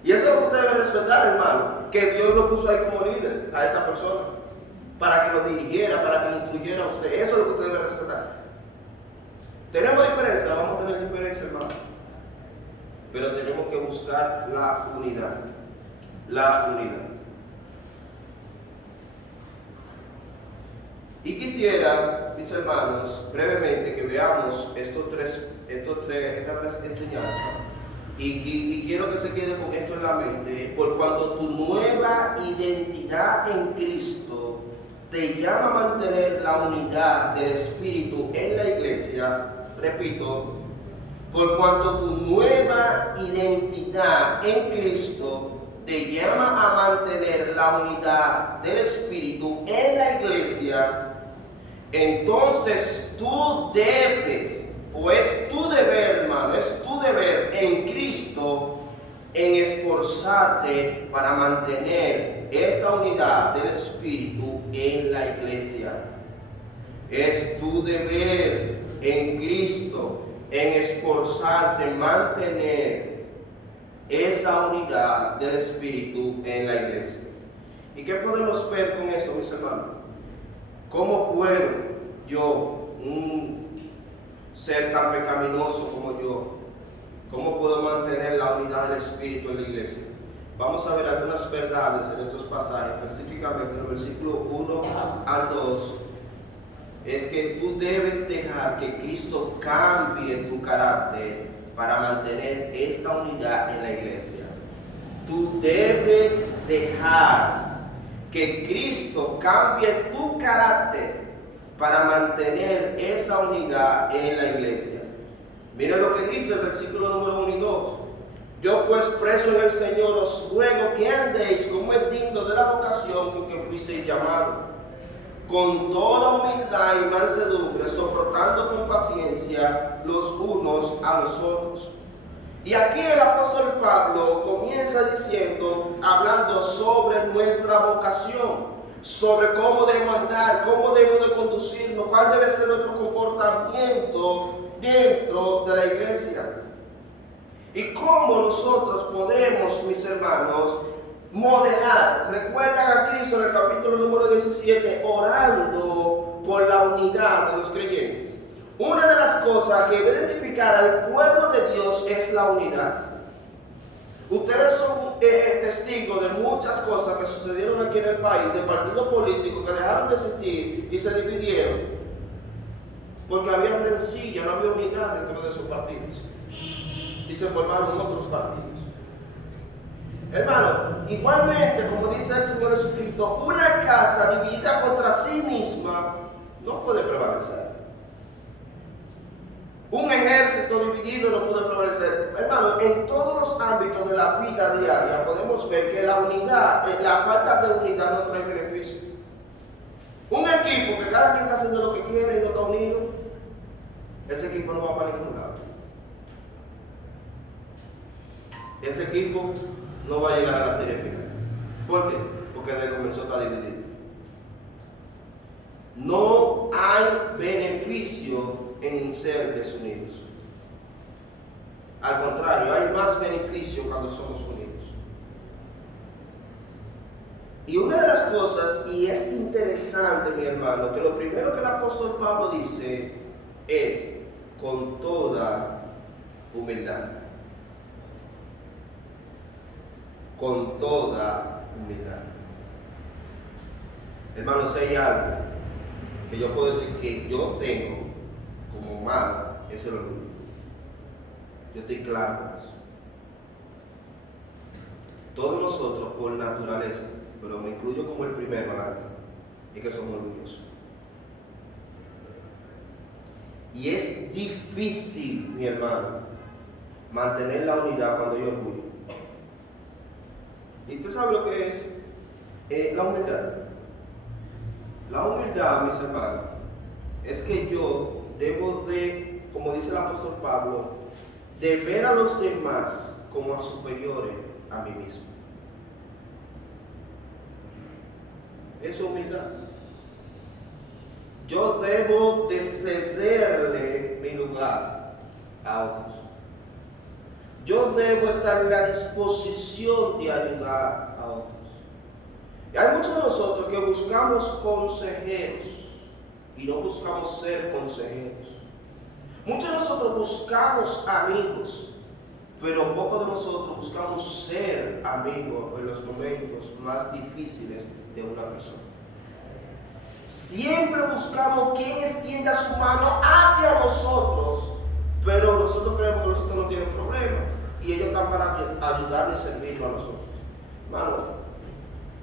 Y eso es lo que usted debe respetar, hermano. Que Dios lo puso ahí como líder a esa persona. Para que lo dirigiera, para que lo instruyera a usted. Eso es lo que usted debe respetar. ¿Tenemos diferencia? Vamos a tener diferencia, hermano. Pero tenemos que buscar la unidad. La unidad. Y quisiera, mis hermanos, brevemente que veamos estas tres enseñanzas. Y quiero que se quede con esto en la mente. Por cuanto tu nueva identidad en Cristo te llama a mantener la unidad del Espíritu en la iglesia. Repito, por cuanto tu nueva identidad en Cristo te llama a mantener la unidad del Espíritu en la iglesia, entonces tú debes, o es tu deber, hermano, es tu deber en Cristo en esforzarte para mantener esa unidad del Espíritu en la iglesia. Es tu deber en Cristo en esforzarte en mantener esa unidad del Espíritu en la iglesia. ¿Y qué podemos ver con esto, mis hermanos? ¿Cómo puedo yo, ser tan pecaminoso como yo? ¿Cómo puedo mantener la unidad del Espíritu en la iglesia? Vamos a ver algunas verdades en estos pasajes, específicamente en el versículo 1 al 2. Es que tú debes dejar que Cristo cambie tu carácter para mantener esta unidad en la iglesia. Tú debes dejar que Cristo cambie tu carácter para mantener esa unidad en la iglesia. Miren lo que dice el versículo número 1 y 2. Yo pues preso en el Señor os ruego que andéis como es digno de la vocación con que fuisteis llamados, con toda humildad y mansedumbre, soportando con paciencia los unos a los otros. Y aquí el apóstol Pablo comienza diciendo, hablando sobre nuestra vocación, sobre cómo debemos andar, cómo debemos de conducirnos, cuál debe ser nuestro comportamiento dentro de la iglesia. Y cómo nosotros podemos, mis hermanos, modelar. Recuerdan a Cristo en el capítulo número 17, orando por la unidad de los creyentes. Una de las cosas que debe identificar al pueblo de Dios es la unidad. Ustedes son testigos de muchas cosas que sucedieron aquí en el país, de partidos políticos que dejaron de existir y se dividieron porque había rencilla, no había unidad dentro de sus partidos. y se formaron otros partidos. Hermano, igualmente, como dice el Señor Jesucristo, una casa dividida contra sí misma no puede prevalecer. Un ejército dividido no puede prevalecer. Hermano, en todos los ámbitos de la vida diaria podemos ver que la unidad, la falta de unidad no trae beneficio. Un equipo que cada quien está haciendo lo que quiere y no está unido, ese equipo no va para ningún lado. Ese equipo no va a llegar a la serie final. ¿Por qué? Porque desde el comienzo está dividido. No hay beneficio en ser desunidos. Al contrario, hay más beneficio cuando somos unidos. Y una de las cosas, y es interesante, mi hermano, que lo primero que el apóstol Pablo dice es con toda humildad. Con toda humildad. Hermano, si hay algo que yo puedo decir que yo tengo como humano, es el orgullo. Yo estoy claro con eso. Todos nosotros, por naturaleza, pero me incluyo como el primero adelante, es que somos orgullosos. Y es difícil, mi hermano, mantener la unidad cuando hay orgullo. ¿Y usted sabe lo que es la humildad? La humildad, mis hermanos, es que yo debo de, como dice el apóstol Pablo, de ver a los demás como a superiores a mí mismo. Eso es humildad. Yo debo de cederle mi lugar a otros. Yo debo estar en la disposición de ayudar a otros. Y hay muchos de nosotros que buscamos consejeros y no buscamos ser consejeros. Muchos de nosotros buscamos amigos, pero pocos de nosotros buscamos ser amigos en los momentos más difíciles de una persona. Siempre buscamos quien extienda su mano hacia nosotros, pero nosotros creemos que nosotros no tienen problema y ellos están para ayudarnos y servirnos a nosotros. Hermano,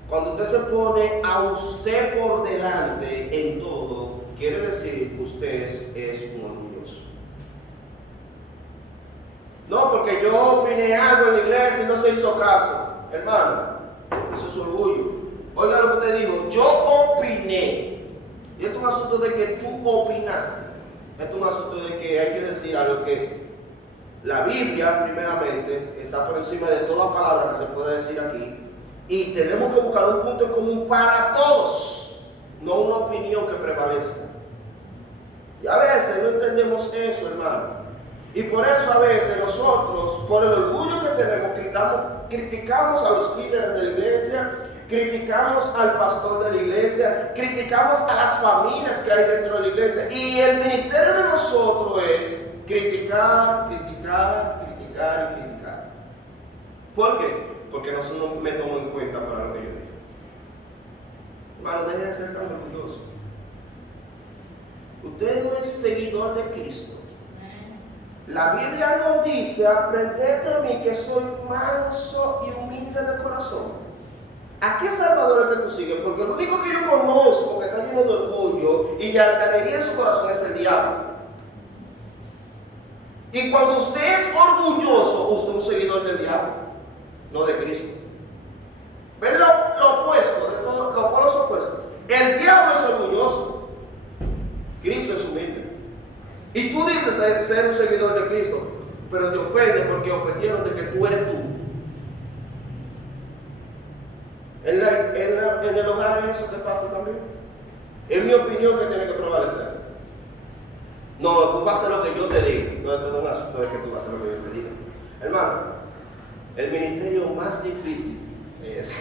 cuando usted se pone a usted por delante en todo, quiere decir que usted es un orgulloso. No, porque yo opiné algo en la iglesia y no se hizo caso. Hermano, eso es orgullo. Oiga lo que te digo, yo opiné. Y esto es un asunto de que tú opinaste. Esto es un asunto de que hay que decir algo que la Biblia, primeramente, está por encima de toda palabra que se puede decir aquí. Y tenemos que buscar un punto en común para todos, no una opinión que prevalezca. Y a veces no entendemos eso, hermano. Y por eso a veces nosotros, por el orgullo que tenemos, criticamos a los líderes de la iglesia, criticamos al pastor de la iglesia, criticamos a las familias que hay dentro de la iglesia. Y el ministerio de nosotros es criticar, criticar, criticar y criticar. ¿Por qué? Porque no me tomo en cuenta para lo que yo digo. Hermano, deje de ser tan orgulloso. Usted no es seguidor de Cristo. La Biblia nos dice, aprended de mí que soy manso y humilde de corazón. ¿A qué salvador es que tú sigues? Porque lo único que yo conozco que está lleno de orgullo y de altanería en su corazón es el diablo. Y cuando usted es orgulloso, usted es un seguidor del diablo, no de Cristo. ¿Ven lo opuesto de todo, los polos opuestos? El diablo es orgulloso, Cristo es humilde. Y tú dices ser un seguidor de Cristo, pero te ofende porque ofendieron de que tú eres tú. En el hogar es eso que pasa también. Es mi opinión que tiene que prevalecer. No, tú vas a hacer lo que yo te diga. No, esto no es un asunto de que tú vas a hacer lo que yo te diga. Hermano, el ministerio más difícil es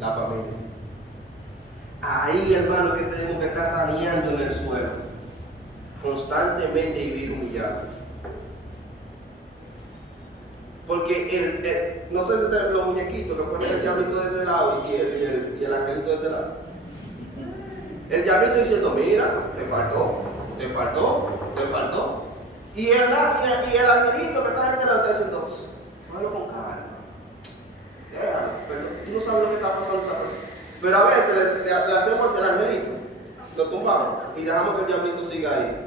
la familia. Ahí, hermano, que tenemos que estar raneando en el suelo, constantemente y vivir humillados. Porque no sé si los muñequitos que ponen el diablito de este lado y el angelito de este lado. El diablito diciendo, mira, te faltó, te faltó, te faltó. Y el angelito que está este lado está diciendo, cógelo con calma. Déjalo, pero tú no sabes lo que está pasando esa persona. Pero a veces le hacemos el angelito, lo tumbamos y dejamos que el diablito siga ahí.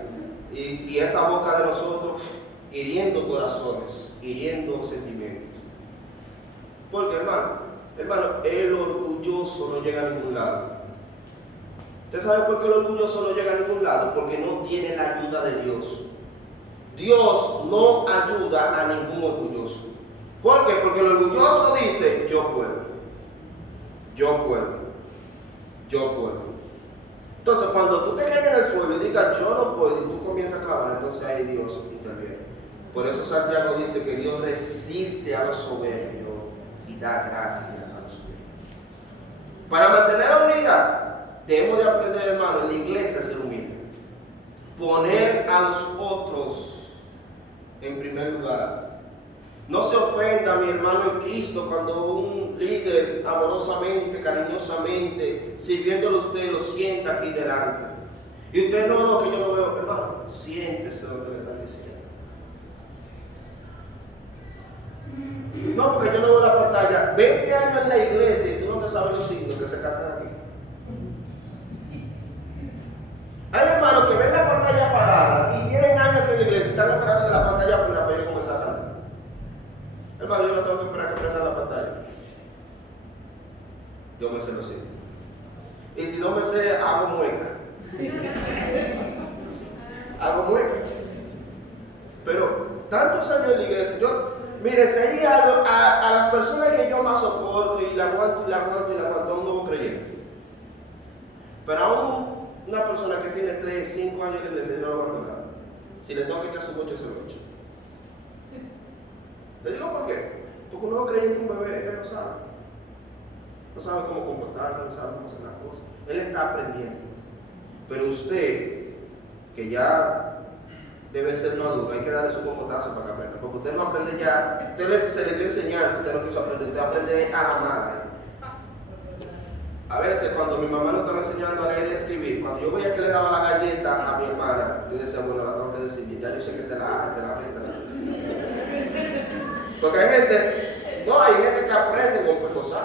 Y esa boca de nosotros hiriendo corazones, hiriendo sentimientos. Porque hermano, el orgulloso no llega a ningún lado. ¿Usted sabe por qué el orgulloso no llega a ningún lado? Porque no tiene la ayuda de Dios. Dios no ayuda a ningún orgulloso. ¿Por qué? Porque el orgulloso dice, yo puedo. Yo puedo. Yo puedo. Entonces, cuando tú te caigas en el suelo y digas, yo no puedo, y tú comienzas a clavar, entonces ahí Dios interviene. Por eso Santiago dice que Dios resiste a los soberbios y da gracia a los humildes. Para mantener la unidad, debemos de aprender, hermano, en la iglesia a ser humilde. Poner a los otros en primer lugar. No se ofenda, mi hermano en Cristo, cuando un líder amorosamente, cariñosamente, sirviéndole a usted, lo sienta aquí delante. Y usted no, que yo no veo, hermano, siéntese donde le están diciendo. No, porque yo no veo la pantalla. 20 años en la iglesia y tú no te sabes los signos que se cantan aquí. Hay hermanos que ven la pantalla apagada y tienen años que en la iglesia están esperando que la pantalla prenda para yo comenzar a cantar. Hermano, yo no tengo que esperar que prenda la pantalla. Yo me sé los signos. Y si no me sé, hago mueca. Hago mueca. Pero tantos años en la iglesia, mire, sería algo a las personas que yo más soporto y la aguanto a un nuevo creyente. Pero aún una persona que tiene 3, 5 años en la iglesia, yo no lo aguanto nada. Si le tengo que echar su boche, se lo echo. Le digo por qué. Porque un nuevo creyente, un bebé, él no sabe. No sabe cómo comportarse, no sabe cómo hacer las cosas. Él está aprendiendo. Pero usted, que ya debe ser maduro, hay que darle su cocotazo para que aprenda. Porque usted no aprende ya, se le dio enseñanza, usted no quiso aprender, usted aprende a la mala. A veces cuando mi mamá nos estaba enseñando a leer y a escribir, cuando yo veía que le daba la galleta a mi hermana, yo decía, bueno, la tengo que decir bien, ya yo sé que te la porque hay gente que aprende con cosas.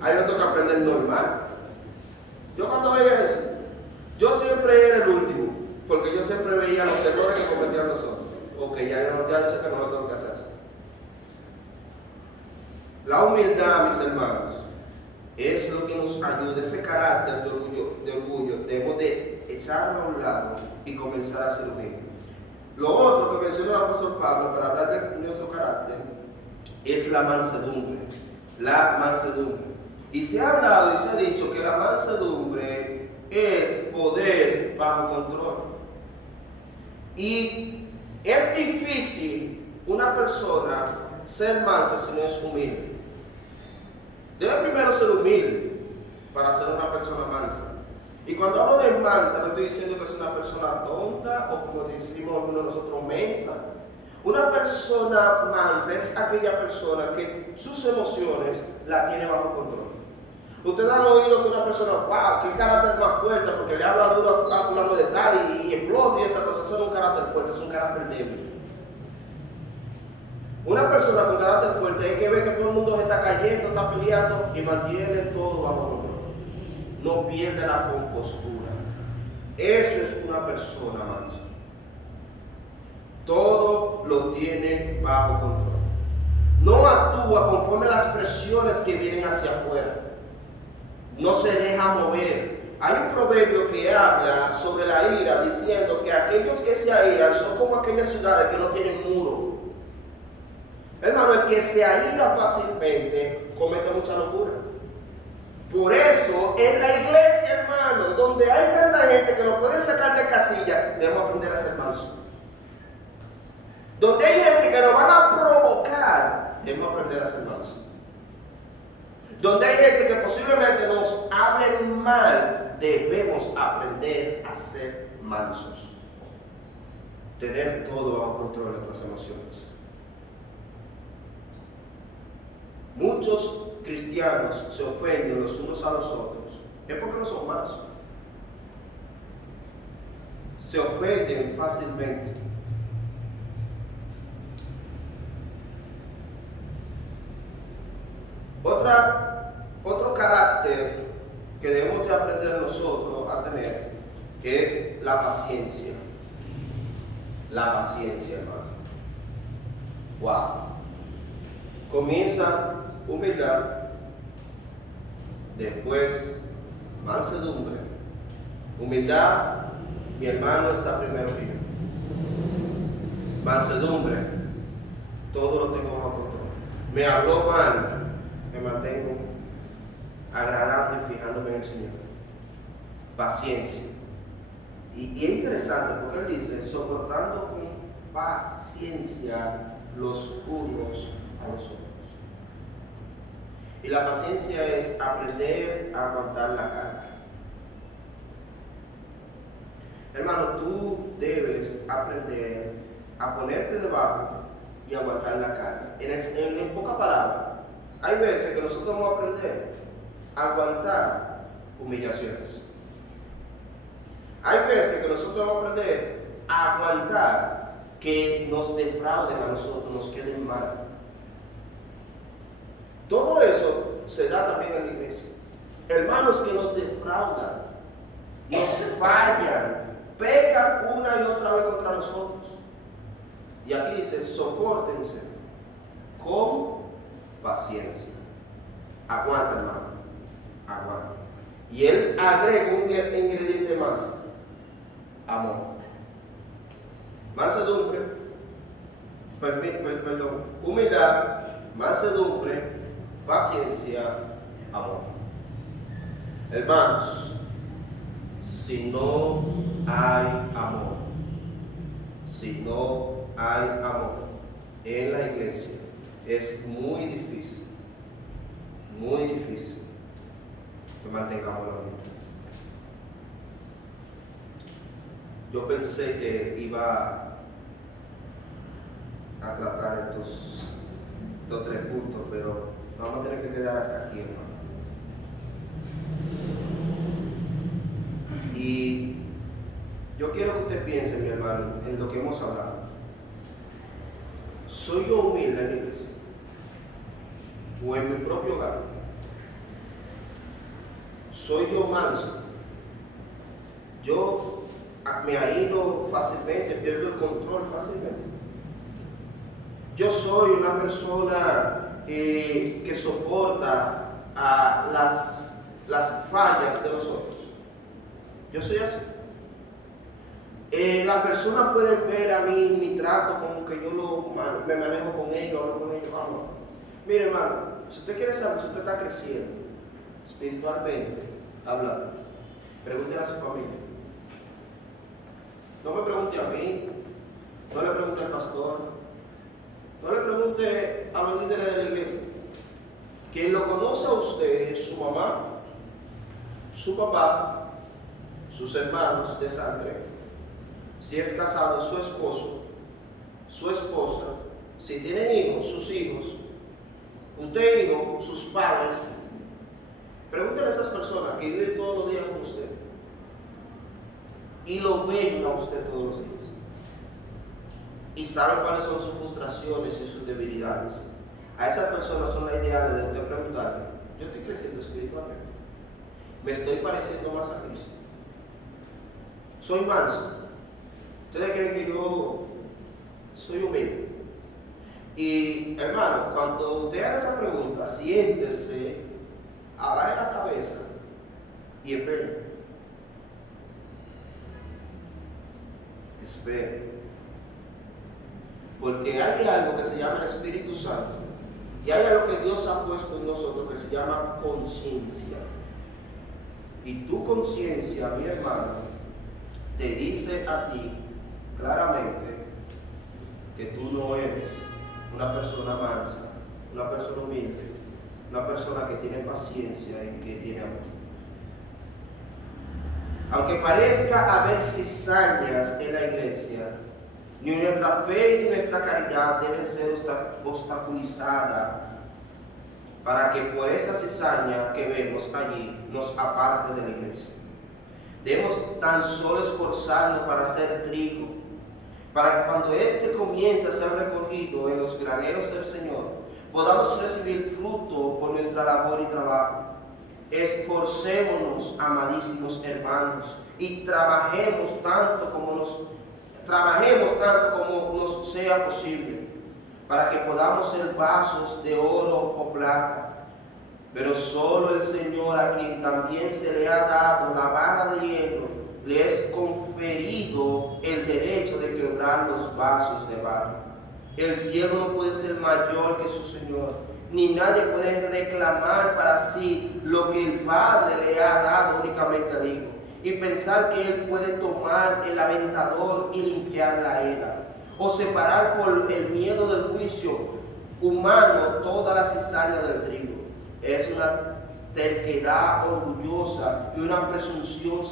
Hay otros que aprenden normal. Yo cuando veía eso, yo siempre era el último, porque yo siempre veía los errores que cometían los otros. Ok, ya yo sé que no lo tengo que hacer así. La humildad, mis hermanos, es lo que nos ayuda, ese carácter de orgullo, debemos de echarlo a un lado y comenzar a ser humildes. Lo otro que menciona el apóstol Pablo para hablar de nuestro carácter es la mansedumbre. La mansedumbre. Y se ha hablado y se ha dicho que la mansedumbre es poder bajo control. Y es difícil una persona ser mansa si no es humilde. Debe primero ser humilde para ser una persona mansa. Y cuando hablo de mansa, no estoy diciendo que es una persona tonta o como decimos algunos de nosotros, mensa. Una persona mansa es aquella persona que sus emociones la tiene bajo control. Ustedes han oído que una persona, wow, qué carácter más fuerte, porque le habla duro a fulano de tal y explota y esa cosa. Eso no es un carácter fuerte, es un carácter débil. Una persona con carácter fuerte es que ve que todo el mundo se está cayendo, está peleando y mantiene todo bajo control. No pierde la compostura. Eso es una persona mansa. Todo lo tiene bajo control. No actúa conforme a las presiones que vienen hacia afuera. No se deja mover. Hay un proverbio que habla sobre la ira, diciendo que aquellos que se airan son como aquellas ciudades que no tienen muro. Hermano, el que se aira fácilmente comete mucha locura. Por eso, en la iglesia, hermano, donde hay tanta gente que nos pueden sacar de casilla, debemos aprender a ser mansos. Donde hay gente que nos van a provocar, debemos aprender a ser mansos. Donde hay gente que posiblemente nos hable mal, debemos aprender a ser mansos. Tener todo bajo control de nuestras emociones. Muchos cristianos se ofenden los unos a los otros. Es porque no son mansos. Se ofenden fácilmente. Otro carácter que debemos de aprender nosotros a tener es la paciencia. La paciencia, hermano. Wow. Comienza humildad, después mansedumbre. Humildad, mi hermano está primero que yo. Mansedumbre, todo lo tengo bajo control. Me habló mal, me mantengo agradando y fijándome en el Señor. Paciencia. Y es interesante porque él dice, soportando con paciencia los unos a los otros. Y la paciencia es aprender a aguantar la carga. Hermano, tú debes aprender a ponerte debajo y aguantar la carga. En pocas palabras, hay veces que nosotros vamos a aprender a aguantar humillaciones. Hay veces que nosotros vamos a aprender a aguantar que nos defrauden a nosotros, nos queden mal. Todo eso se da también en la iglesia. Hermanos que nos defraudan, nos fallan, pecan una y otra vez contra nosotros. Y aquí dice, sopórtense con paciencia. Aguanta, hermano, aguanta. Y él agrega un ingrediente más: amor. Mansedumbre, humildad, mansedumbre, paciencia, amor. Hermanos, si no hay amor, si no hay amor en la iglesia, es muy difícil que mantengamos la unidad. Yo pensé que iba a tratar estos 3 puntos, pero vamos a tener que quedar hasta aquí, hermano. Y yo quiero que usted piense, mi hermano, en lo que hemos hablado. ¿Soy yo humilde en la iglesia? ¿O en mi propio hogar? ¿Soy yo manso? Yo me aíro fácilmente, pierdo el control fácilmente. Yo soy una persona que soporta las fallas de los otros. Yo soy así. Las personas pueden ver a mí mi trato como que yo me manejo con ellos, hablo con ellos. No. Mire, hermano, si usted quiere saber si usted está creciendo espiritualmente hablando, pregúntele a su familia. No me pregunte a mí, no le pregunte al pastor, no le pregunte a los líderes de la iglesia. Quien lo conoce a usted es su mamá, su papá, sus hermanos de sangre. Si es casado, su esposo, su esposa. Si tienen hijos, sus hijos. Usted hijo, sus padres. Pregúntele a esas personas que viven todos los días con usted y lo ven a usted todos los días y saben cuáles son sus frustraciones y sus debilidades. A esas personas son las ideales de usted preguntarle: yo estoy creciendo espiritualmente, me estoy pareciendo más a Cristo, soy manso. ¿Ustedes creen que yo soy humilde? Y hermano, cuando usted haga esa pregunta, siéntese, abaje la cabeza y espere. Espere. Porque hay algo que se llama el Espíritu Santo y hay algo que Dios ha puesto en nosotros que se llama conciencia. Y tu conciencia, mi hermano, te dice a ti claramente que tú no eres una persona mansa, una persona humilde, una persona que tiene paciencia y que tiene amor. Aunque parezca haber cizañas en la iglesia, ni nuestra fe ni nuestra caridad deben ser obstaculizadas para que por esa cizaña que vemos allí nos aparte de la iglesia. Debemos tan solo esforzarnos para hacer trigo, para que cuando éste comience a ser recogido en los graneros del Señor, podamos recibir fruto por nuestra labor y trabajo. Esforcémonos, amadísimos hermanos, y trabajemos tanto como nos sea posible, para que podamos ser vasos de oro o plata. Pero solo el Señor, a quien también se le ha dado la vara de hierro, le es conferido el derecho de quebrar los vasos de barro. El siervo no puede ser mayor que su Señor, ni nadie puede reclamar para sí lo que el Padre le ha dado únicamente al Hijo, y pensar que Él puede tomar el aventador y limpiar la era, o separar por el miedo del juicio humano toda la cizaña del trigo. Es una terquedad orgullosa y una presunción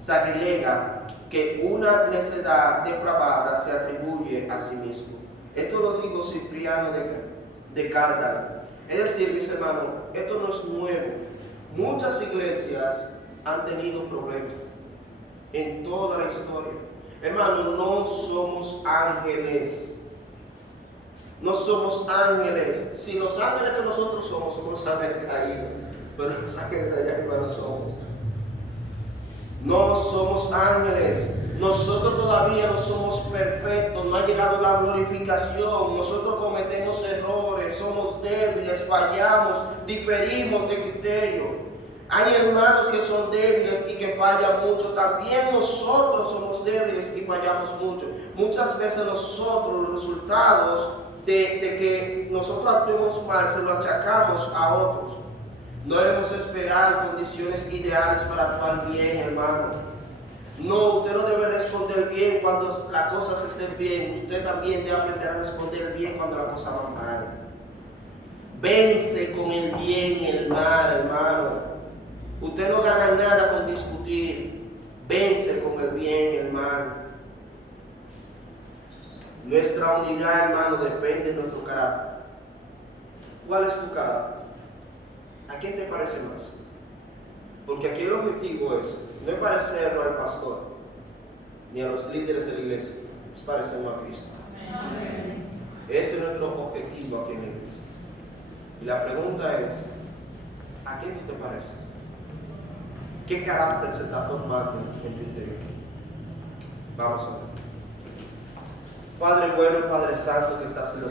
sacrilega que una necedad depravada se atribuye a sí mismo. Esto lo dijo Cipriano de Cárdara. Es decir, mis hermanos, esto no es nuevo. Muchas iglesias han tenido problemas en toda la historia. Hermanos, no somos ángeles. No somos ángeles. Si los ángeles que nosotros somos los ángeles caídos, pero los ángeles de allá arriba no somos. No somos ángeles. Nosotros todavía no somos perfectos. No ha llegado la glorificación. Nosotros cometemos errores, somos débiles, fallamos, diferimos de criterio. Hay hermanos que son débiles y que fallan mucho. También nosotros somos débiles y fallamos mucho. Muchas veces nosotros los resultados de que nosotros actuemos mal se lo achacamos a otros. No debemos esperar condiciones ideales para actuar bien, hermano. No, usted no debe responder bien cuando las cosas estén bien. Usted también debe aprender a responder bien cuando las cosas van mal. Vence con el bien el mal, hermano. Usted no gana nada con discutir. Vence con el bien el mal. Nuestra unidad, hermano, depende de nuestro carácter. ¿Cuál es tu carácter? ¿A quién te parece más? Porque aquí el objetivo no es parecerlo al pastor, ni a los líderes de la iglesia, es parecerlo a Cristo. Amén. Ese es nuestro objetivo aquí en la iglesia. Y la pregunta es, ¿a quién tú te pareces? ¿Qué carácter se está formando en tu interior? Vamos a ver. Padre bueno, Padre santo que estás en los